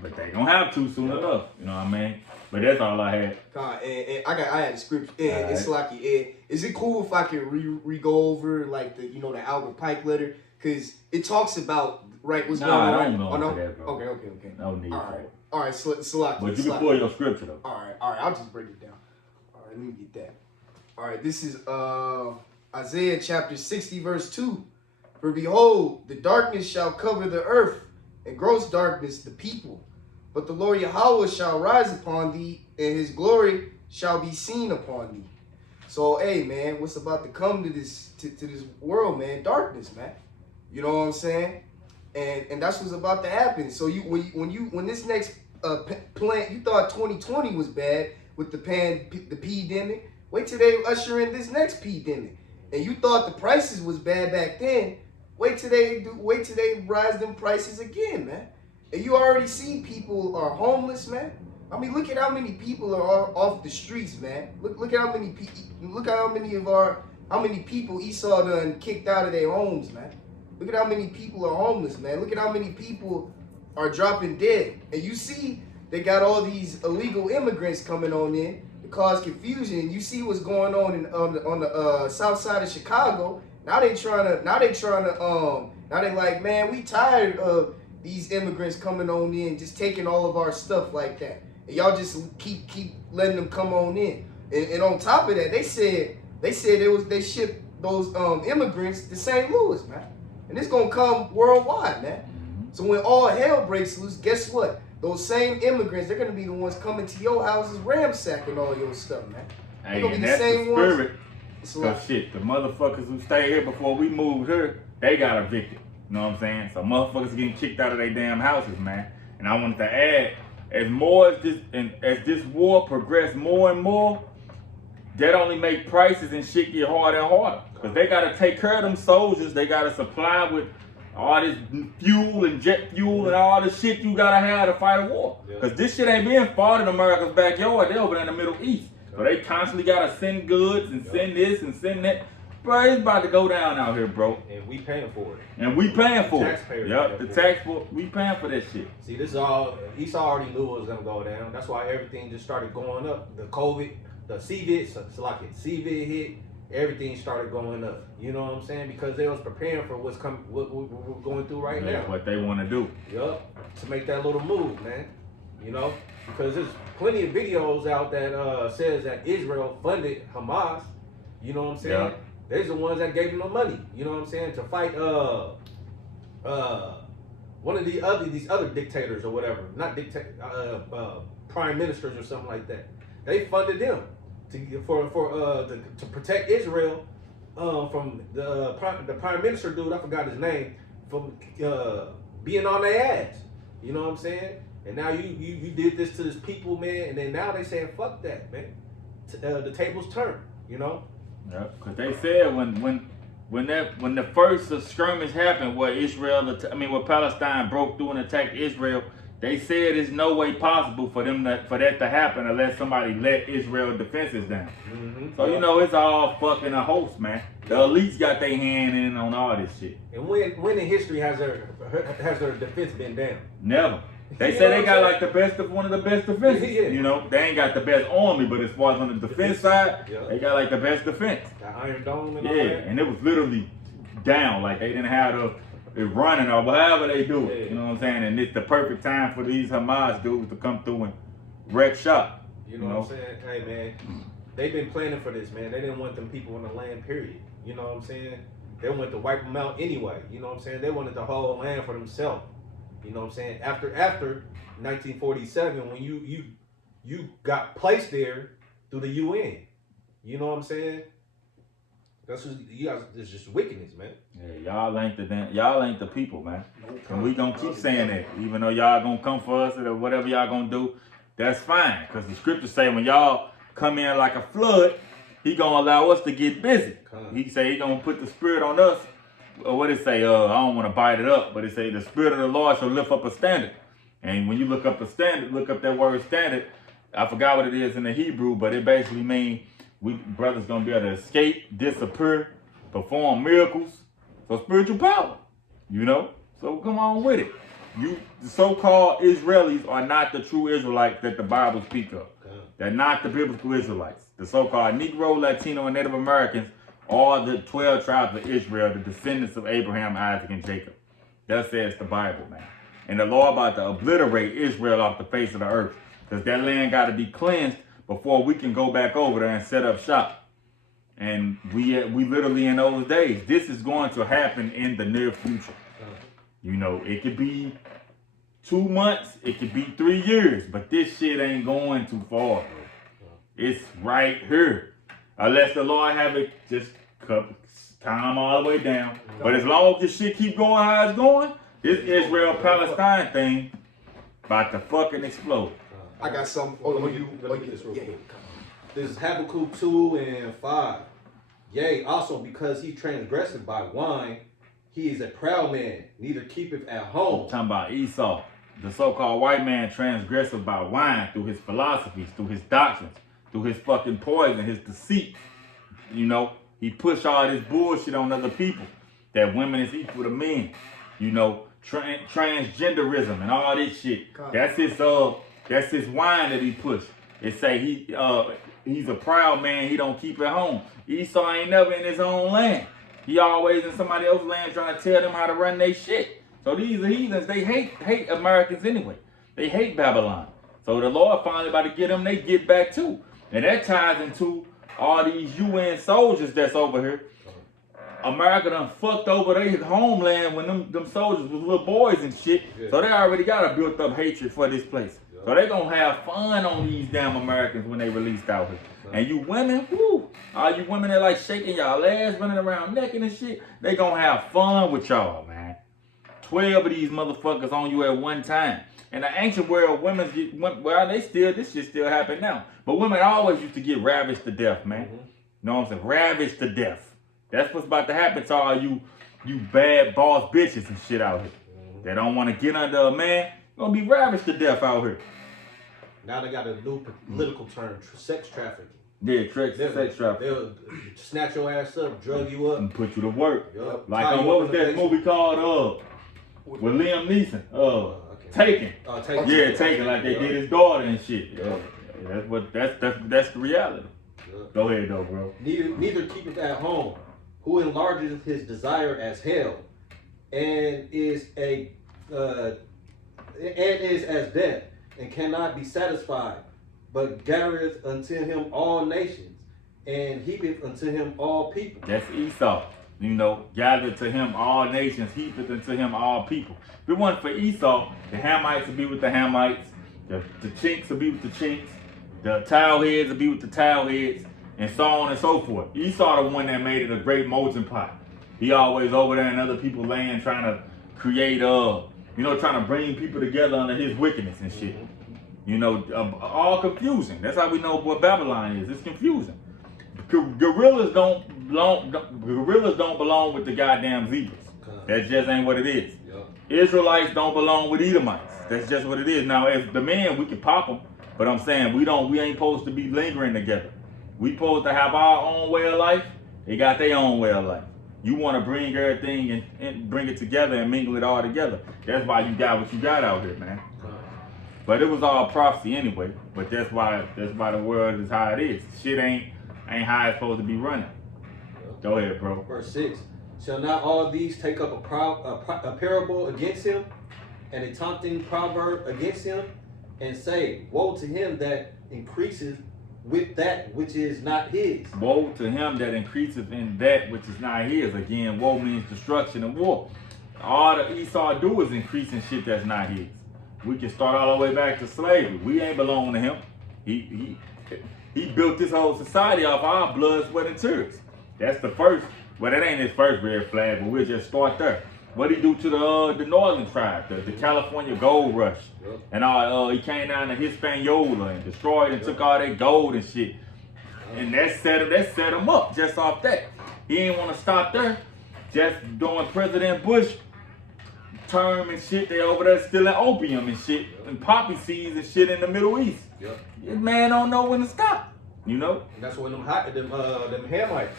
But they gonna have to soon enough. You know what I mean? But that's all I had. And I had a script. And it's like, is it cool if I can re-go over like the Albert Pike letter? Because it talks about what's going on. I don't know that, bro. Okay. No need for it. All right, Salaki. But you can pull your scripture though. All right, I'll just break it down. All right, let me get that. All right, this is Isaiah chapter 60 verse 2. For behold, the darkness shall cover the earth, and gross darkness the people. But the Lord Yahweh shall rise upon thee, and his glory shall be seen upon thee. So, hey, man, what's about to come to this world, man? Darkness, man. You know what I'm saying? And that's what's about to happen. So when this next plan, you thought 2020 was bad with the pandemic. Wait till they usher in this next pandemic. And you thought the prices was bad back then. Wait till they rise them prices again, man. And you already see people are homeless, man. I mean, look at how many people are off the streets, man. Look at how many people Esau done kicked out of their homes, man. Look at how many people are homeless, man. Look at how many people are dropping dead. And you see they got all these illegal immigrants coming on in to cause confusion. You see what's going on on the south side of Chicago. Now they like, man, we tired of these immigrants coming on in, just taking all of our stuff like that. And y'all just keep letting them come on in. And on top of that, they said they shipped those immigrants to St. Louis, man. And it's gonna come worldwide, man. So when all hell breaks loose, guess what? Those same immigrants, they're gonna be the ones coming to your houses, ransacking all your stuff, man. Hey, gonna be and the that's same the spirit. ones. Cause shit, the motherfuckers who stayed here before we moved here, they got evicted. You know what I'm saying? So motherfuckers getting kicked out of their damn houses, man. And I wanted to add, as this war progressed more and more, that only make prices and shit get harder and harder. Because they got to take care of them soldiers. They got to supply with all this fuel and jet fuel and all this shit you got to have to fight a war. Because this shit ain't being fought in America's backyard. They over in the Middle East. So they constantly got to send goods and send this and send that. Bro, it's about to go down out here, bro. And we paying for it. And we paying for it. Taxpayers Yep, the paying tax for we paying for that shit. See, this is all, Esau already knew it was gonna go down. That's why everything just started going up. The COVID, the COVID, so it's like it, COVID hit, everything started going up. You know what I'm saying? Because they was preparing for what's coming, what we're going through right now. What they want to do. Yup, to make that little move, man. You know, because there's plenty of videos out that says that Israel funded Hamas. You know what I'm saying? Yeah. They're the ones that gave them the money. You know what I'm saying? To fight one of these other dictators or whatever, not prime ministers or something like that. They funded them to protect Israel from the prime minister dude. I forgot his name, from being on their ass. You know what I'm saying? And now you did this to this people, man. And then now they saying fuck that, man. The tables turn. You know. Yeah, because they said when the first skirmish happened, where where Palestine broke through and attacked Israel, they said there's no way possible for that to happen unless somebody let Israel defenses down. Mm-hmm. So you know it's all fucking a host, man. The elites got their hand in on all this shit. And when in history has their defense been down? Never. They say they got like one of the best defenses. Yeah. You know, they ain't got the best army, but as far as on the defense side, yeah, they got like the best defense. The Iron Dome and all Yeah, that. and it was literally down, like they didn't have it running or however they do it. Yeah. You know what I'm saying? And it's the perfect time for these Hamas dudes to come through and wreck shop. You know what I'm saying? Hey man, they've been planning for this, man. They didn't want them people on the land, period. You know what I'm saying? They wanted to wipe them out anyway. You know what I'm saying? They wanted the whole land for themselves. You know what I'm saying? After 1947, when you got placed there through the UN. You know what I'm saying? That's just, you guys. It's just wickedness, man. Yeah, y'all ain't the people, man. And we gonna keep saying that, even though y'all gonna come for us or whatever y'all gonna do. That's fine, cause the scriptures say when y'all come in like a flood, he gonna allow us to get busy. He say he gonna put the spirit on us. Or what it say? I don't want to bite it up, but it say the spirit of the Lord shall lift up a standard. And when you look up a standard, look up that word standard. I forgot what it is in the Hebrew, but it basically means we brothers gonna be able to escape, disappear, perform miracles. So spiritual power, you know. So come on with it. You the so-called Israelis are not the true Israelites that the Bible speaks of. They're not the biblical Israelites. The so-called Negro, Latino, and Native Americans are the 12 tribes of Israel, the descendants of Abraham, Isaac, and Jacob. That says the Bible, man. And the Lord about to obliterate Israel off the face of the earth. Because that land got to be cleansed before we can go back over there and set up shop. And we literally in those days, this is going to happen in the near future. You know, it could be 2 months, it could be 3 years, but this shit ain't going too far. It's right here. Unless the Lord have it just calm all the way down. But as long as this shit keep going how it's going, this Israel-Palestine thing about to fucking explode. I got something. Let me get this real quick. This is Habakkuk 2 and 5. Yea, also because he transgressed by wine, he is a proud man, neither keepeth at home. I'm talking about Esau, the so-called white man transgressed by wine through his philosophies, through his doctrines, through his fucking poison, his deceit. You know, he pushed all this bullshit on other people, that women is equal to men. You know, transgenderism and all this shit. That's his wine that he pushed. It say he's a proud man, he don't keep at home. Esau ain't never in his own land. He always in somebody else's land trying to tell them how to run their shit. So these are heathens, they hate Americans anyway. They hate Babylon. So the Lord finally about to get them, they get back too. And that ties into all these UN soldiers that's over here. America done fucked over their homeland when them soldiers was little boys and shit. Yeah. So they already got a built up hatred for this place. Yeah. So they gonna have fun on these damn Americans when they released out here. Yeah. And you women, whoo, all you women that like shaking y'all ass, running around naked and shit, they gonna have fun with y'all, man. 12 of these motherfuckers on you at one time. In the ancient world, this shit still happen now. But women always used to get ravished to death, man. Mm-hmm. You know what I'm saying? Ravished to death. That's what's about to happen to all you bad boss bitches and shit out here. Mm-hmm. They don't want to get under a man. Gonna be ravished to death out here. Now they got a new political term, sex trafficking. Yeah, sex trafficking. They'll snatch your ass up, drug you up, and put you to work. Yup. Like Tie you what up was in the that movie called? With Liam Neeson. Taken. Taken. Yeah, Taken. Like they did his daughter and shit. Yeah. That's the reality. Go ahead though, bro. Neither keepeth at home, who enlarges his desire as hell, and is as death, and cannot be satisfied, but gathereth unto him all nations, and heapeth unto him all people. That's Esau. You know, gathered to him all nations, heapeth unto him all people. If it wasn't for Esau, the Hamites would be with the Hamites, the Chinks would be with the Chinks, the Towelheads would be with the Towelheads, and so on and so forth. Esau the one that made it a great molten pot. He always over there in other people's land trying to create, trying to bring people together under his wickedness and shit. You know, all confusing. That's how we know what Babylon is. It's confusing. Gorillas don't belong with the goddamn zebras. That just ain't what it is. Yep. Israelites don't belong with Edomites. That's just what it is. Now, as the man, we can pop them, but I'm saying we ain't supposed to be lingering together. We supposed to have our own way of life. They got their own way of life. You want to bring everything and bring it together and mingle it all together. That's why you got what you got out here, man. But it was all prophecy anyway. But that's why the world is how it is. Shit ain't how it's supposed to be running. Go ahead, bro. Verse 6. Shall not all these take up a parable against him, and a taunting proverb against him, and say, woe to him that increaseth with that which is not his. Woe to him that increaseth in that which is not his. Again, woe means destruction and war. All the Esau do is increase in shit that's not his. We can start all the way back to slavery. We ain't belong to him. He built this whole society off our blood, sweat, and tears. That's the first. Well, that ain't his first red flag, but we'll just start there. What he do to the northern tribe, the California gold rush, and all? He came down to Hispaniola and destroyed and took all that gold and shit, and that set him up just off that. He didn't want to stop there. Just during President Bush term and shit, they over there stealing opium and shit and poppy seeds and shit in the Middle East. Yep. This man don't know when to stop. You know. And that's when them Hamites.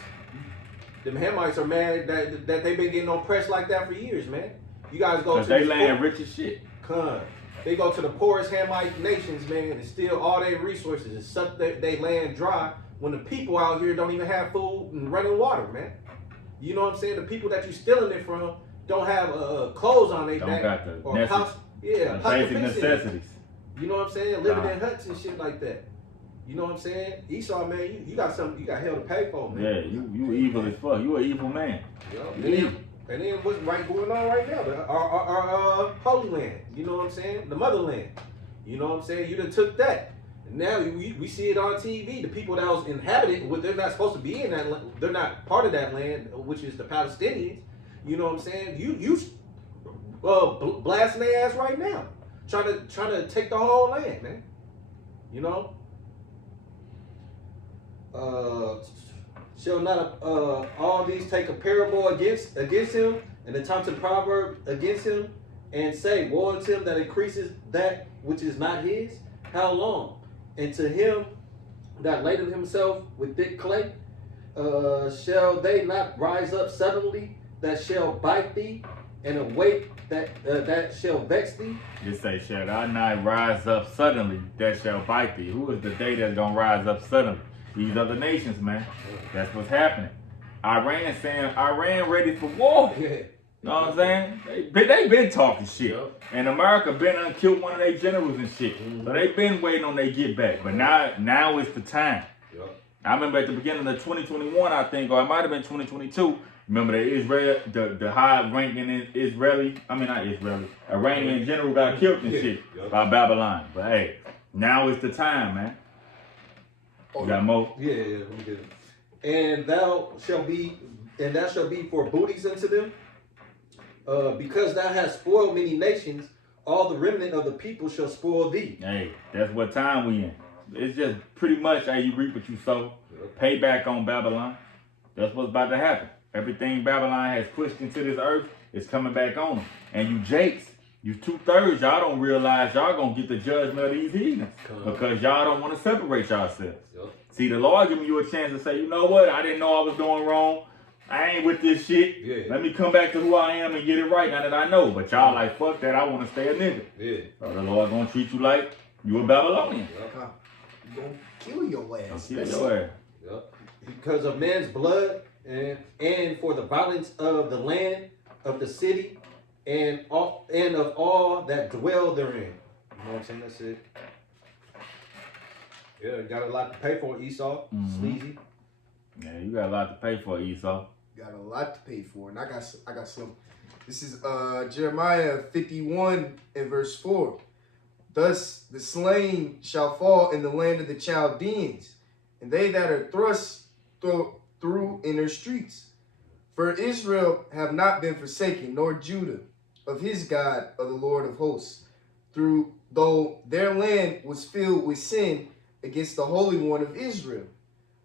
Them Hamites are mad that they've been getting oppressed like that for years, man. You guys go to they land rich as shit. They go to the poorest Hamite nations, man, and steal all their resources and suck their land dry when the people out here don't even have food and running water, man. You know what I'm saying? The people that you stealing it from don't have clothes on their back or house, basic necessities. You know what I'm saying? Living in huts and shit like that. You know what I'm saying? Esau, man, you got something, you got hell to pay for, man. Yeah, you evil as fuck. You an evil man. And then what's going on right now? Our Holy Land. You know what I'm saying? The motherland. You know what I'm saying? You done took that. And now we see it on TV. The people that was inhabited, they're not supposed to be in that. They're not part of that land, which is the Palestinians. You know what I'm saying? You blasting their ass right now, trying to take the whole land, man. You know. Shall not all these take a parable against him, and a taunting proverb against him, and say, woe to him that increases that which is not his? How long? And to him that ladeth himself with thick clay, shall they not rise up suddenly that shall bite thee, and awake that shall vex thee? It say, shall I not rise up suddenly that shall bite thee? Who is the day that's gonna rise up suddenly? These other nations, man. That's what's happening. Iran ready for war. Yeah. You know what I'm saying? They been talking shit. Yep. And America been killed one of their generals and shit. So they been waiting on their get back. But now is the time. Yep. I remember at the beginning of 2021, I think, or it might have been 2022. Remember the high ranking Iranian general got killed and shit by Babylon. But hey, now is the time, man. You got more? Yeah, we do. And thou shalt be for booties unto them, because thou hast spoiled many nations. All the remnant of the people shall spoil thee. Hey, that's what time we in. It's just pretty much how you reap what you sow. Payback on Babylon. That's what's about to happen. Everything Babylon has pushed into this earth is coming back on them. And you jakes, You 2/3, y'all don't realize y'all gonna get the judgment of these heathens because y'all don't want to separate yourselves. Yep. See, the Lord giving you a chance to say, you know what? I didn't know I was doing wrong. I ain't with this shit. Yeah. Let me come back to who I am and get it right now that I know. But y'all like, fuck that. I want to stay a nigga. Yeah. So the Lord gonna treat you like you a Babylonian. You gonna kill your ass. Kill your ass. Yep. Because of man's blood and for the violence of the land, of the city, and of all that dwell therein. You know what I'm saying? That's it. Yeah, got a lot to pay for, Esau. Sleazy. Yeah, you got a lot to pay for, Esau. Got a lot to pay for, and I got some. This is Jeremiah 51 and verse 4. Thus the slain shall fall in the land of the Chaldeans, and they that are thrust through in their streets. For Israel have not been forsaken, nor Judah of his God, of the Lord of hosts, though their land was filled with sin against the Holy One of Israel.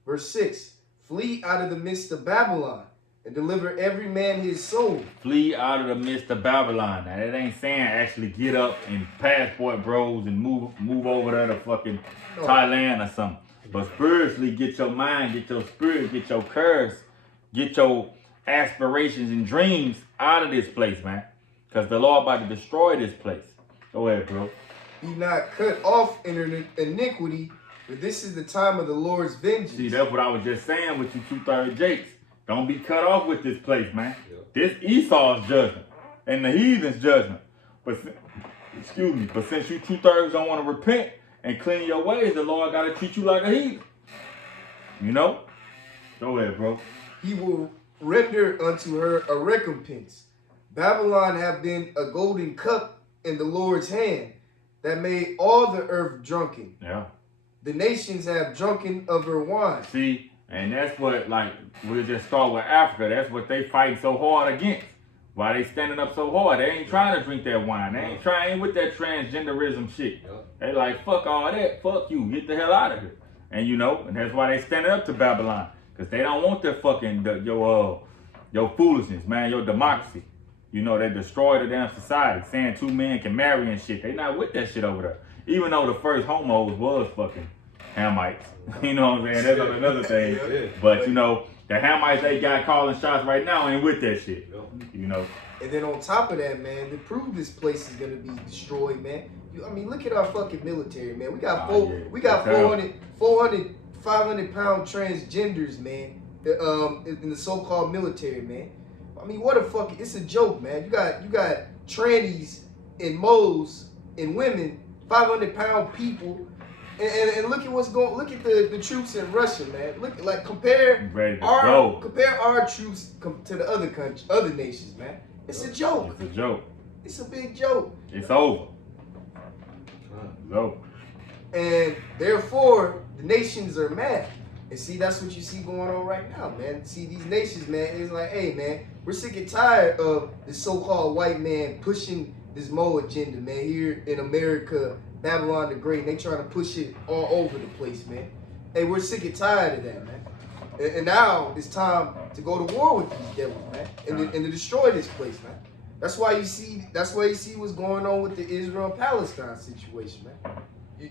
Verse 6, flee out of the midst of Babylon, and deliver every man his soul. Flee out of the midst of Babylon. Now, that ain't saying actually get up and passport bros and move over there to fucking Thailand or something. But spiritually, get your mind, get your spirit, get your curse, get your aspirations and dreams out of this place, man. Because the Lord about to destroy this place. Go ahead, bro. Be not cut off in iniquity, for this is the time of the Lord's vengeance. See, that's what I was just saying with you 2/3 Jakes. Don't be cut off with this place, man. Yep. This Esau's judgment and the heathen's judgment. But since you 2/3 don't want to repent and clean your ways, the Lord got to treat you like a heathen. You know? Go ahead, bro. He will render unto her a recompense. Babylon have been a golden cup in the Lord's hand, that made all the earth drunken. Yeah. The nations have drunken of her wine. See, and that's what, like, we'll just start with Africa. That's what they fighting so hard against. Why they standing up so hard? They ain't trying to drink that wine. They ain't with that transgenderism shit. Yep. They like, fuck all that. Fuck you. Get the hell out of here. And you know, and that's why they standing up to Babylon. Because they don't want their fucking, your foolishness, man, your democracy. You know, they destroyed the damn society, saying 2 men can marry and shit. They not with that shit over there. Even though the first homos was fucking Hamites. You know what I'm saying? That's another thing. Yeah. But, you know, the Hamites they got calling shots right now ain't with that shit. You know. And then on top of that, man, to prove this place is gonna be destroyed, man. I mean, look at our fucking military, man. We got 400, 500 pound transgenders, man. In the so-called military, man. I mean, what a fucking, it's a joke, man. You got trannies and moles and women, 500 pound people, and look at what's going. Look at the troops in Russia, man. Look, like compare our troops to the other nations, man. It's a joke. It's a joke. It's a big joke. It's over. It's over. And therefore, the nations are mad. And see, that's what you see going on right now, man. See, these nations, man, it's like, hey, man, we're sick and tired of this so-called white man pushing this Mo agenda, man. Here in America, Babylon the Great, they trying to push it all over the place, man. Hey, we're sick and tired of that, man. And now it's time to go to war with these devils, man, and to destroy this place, man. That's why you see what's going on with the Israel-Palestine situation, man.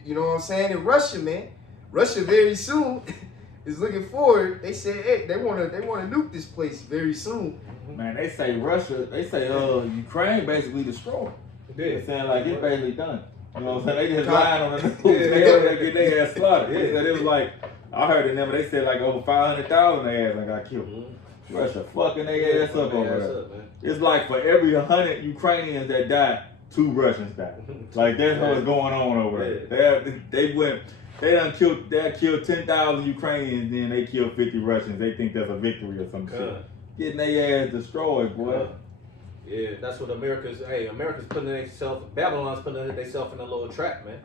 You know what I'm saying? In Russia, man, Russia very soon is looking forward. They say, hey, they wanna nuke this place very soon. Man, they say Ukraine basically destroyed. They're saying like it's basically done. You know what I'm saying? They just lying on the news. They get their ass slaughtered. They said it was like, I heard it them, they said like over 500,000 their ass like got killed. Russia fucking their ass up over there. It's like for every 100 Ukrainians that die, 2 Russians die. Like that's what's going on over there. They killed 10,000 Ukrainians, then they killed 50 Russians. They think that's a victory or some shit. Getting their ass destroyed, boy. Yeah, that's what America's putting themselves, Babylon's putting themselves in a little trap, man.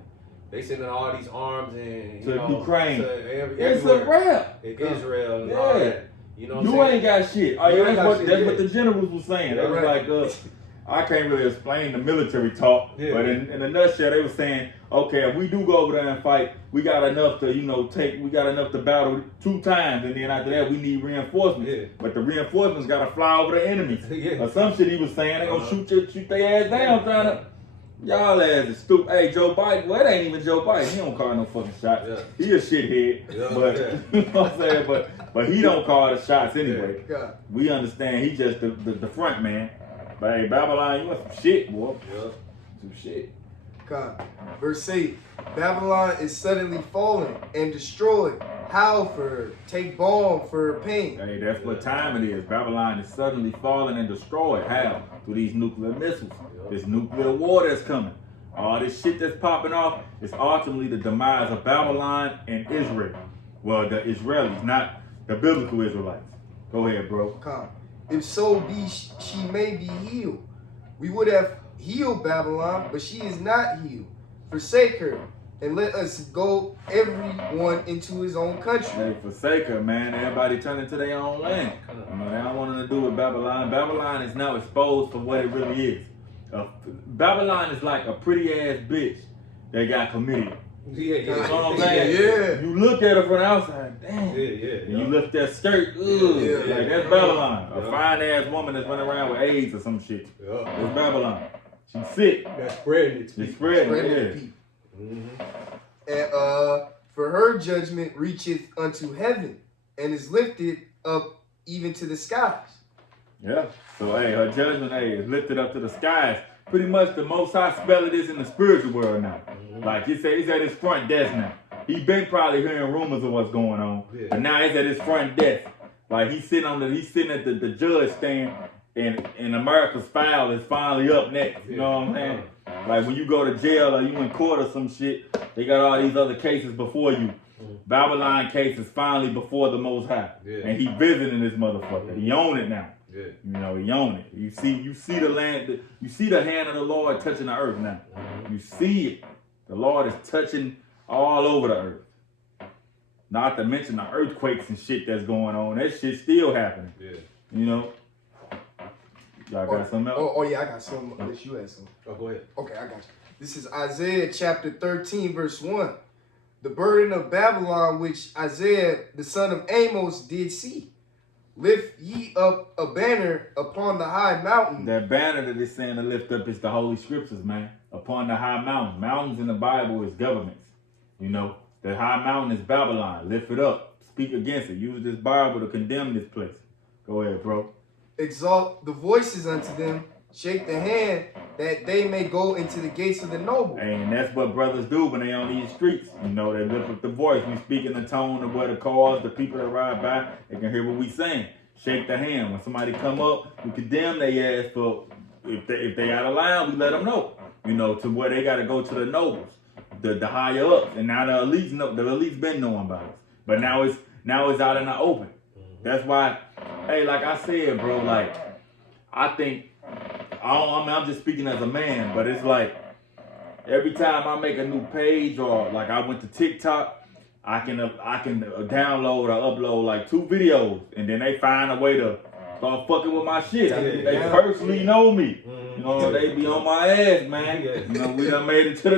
They sending all these arms and to Ukraine. It's a wrap. Israel and all that. You know what you ain't got shit. That's what the generals was saying. They was like, I can't really explain the military talk, but in a nutshell, they were saying, okay, if we do go over there and fight, we got enough to, we got enough to battle 2 times, and then after that, we need reinforcements. Yeah. But the reinforcements got to fly over the enemies. Or some shit he was saying, they gonna shoot their ass down trying to. Y'all ass is stupid. Hey, Joe Biden, well, it ain't even Joe Biden. He don't call no fucking shots. Yeah. He a shithead. But, you know what I'm saying? But he don't call the shots anyway. Yeah. We understand he just the front man. But hey, Babylon, you want some shit, boy. Yeah. Some shit. God. Verse 8. Babylon is suddenly fallen and destroyed. Howl for her. Take balm for her pain. Hey, that's what time it is. Babylon is suddenly fallen and destroyed. How? Through these nuclear missiles. This nuclear war that's coming. All this shit that's popping off is ultimately the demise of Babylon and Israel. Well, the Israelis, not the biblical Israelites. Go ahead, bro. Come. If so be she may be healed. We would have healed Babylon, but she is not healed. Forsake her, and let us go everyone into his own country. Hey, forsake her, man. Everybody turn into their own land. They don't want nothing to do with Babylon. Babylon is now exposed for what it really is. Babylon is like a pretty ass bitch that got chlamydia. Yeah. You know what I'm saying? Yeah. You look at her from the outside, damn. And you lift that skirt, like that's Babylon. A fine ass woman that's running around with AIDS or some shit. It's Babylon. She's sick. That's spreading it. She's spreading it. And for her judgment reacheth unto heaven, and is lifted up even to the skies. Yeah. So hey, her judgment is lifted up to the skies. Pretty much the Most High spell it is in the spiritual world now. Like he's at his front desk now. He been probably hearing rumors of what's going on, but now he's at his front desk. Like he's sitting at the judge stand, and America's file is finally up next. You know what I'm saying? Like when you go to jail or you in court or some shit, they got all these other cases before you. Babylon case is finally before the Most High, and he visiting this motherfucker. He own it now. You know, he own it. You see the land, you see the hand of the Lord touching the earth now. You see it. The Lord is touching all over the earth. Not to mention the earthquakes and shit that's going on. That shit still happening. You know? Y'all got something else? Oh yeah, I got something. Unless you had something. Oh, go ahead. Okay, I got you. This is Isaiah chapter 13, verse 1. The burden of Babylon, which Isaiah, the son of Amos, did see. Lift ye up a banner upon the high mountain. That banner that it's saying to lift up is the Holy Scriptures, man. Upon the high mountain. Mountains in the Bible is governments. You know, the high mountain is Babylon. Lift it up. Speak against it. Use this Bible to condemn this place. Go ahead, bro. Exalt the voices unto them. Shake the hand that they may go into the gates of the noble. And that's what brothers do when they on these streets. You know, they lift up the voice. We speak in the tone of where the cars, the people that ride by, they can hear what we saying. Shake the hand. When somebody come up, we condemn their ass for, if they out of line, we let them know. You know, to where they got to go to the nobles, the higher ups. And now the elites been knowing about us. But now it's out in the open. That's why, hey, like I said, bro, like, I think, I'm just speaking as a man, but it's like every time I make a new page or like I went to TikTok, I can download or upload like 2 videos, and then they find a way to start fucking with my shit. They personally know me. You know, they be on my ass, man. You know, we done made it to the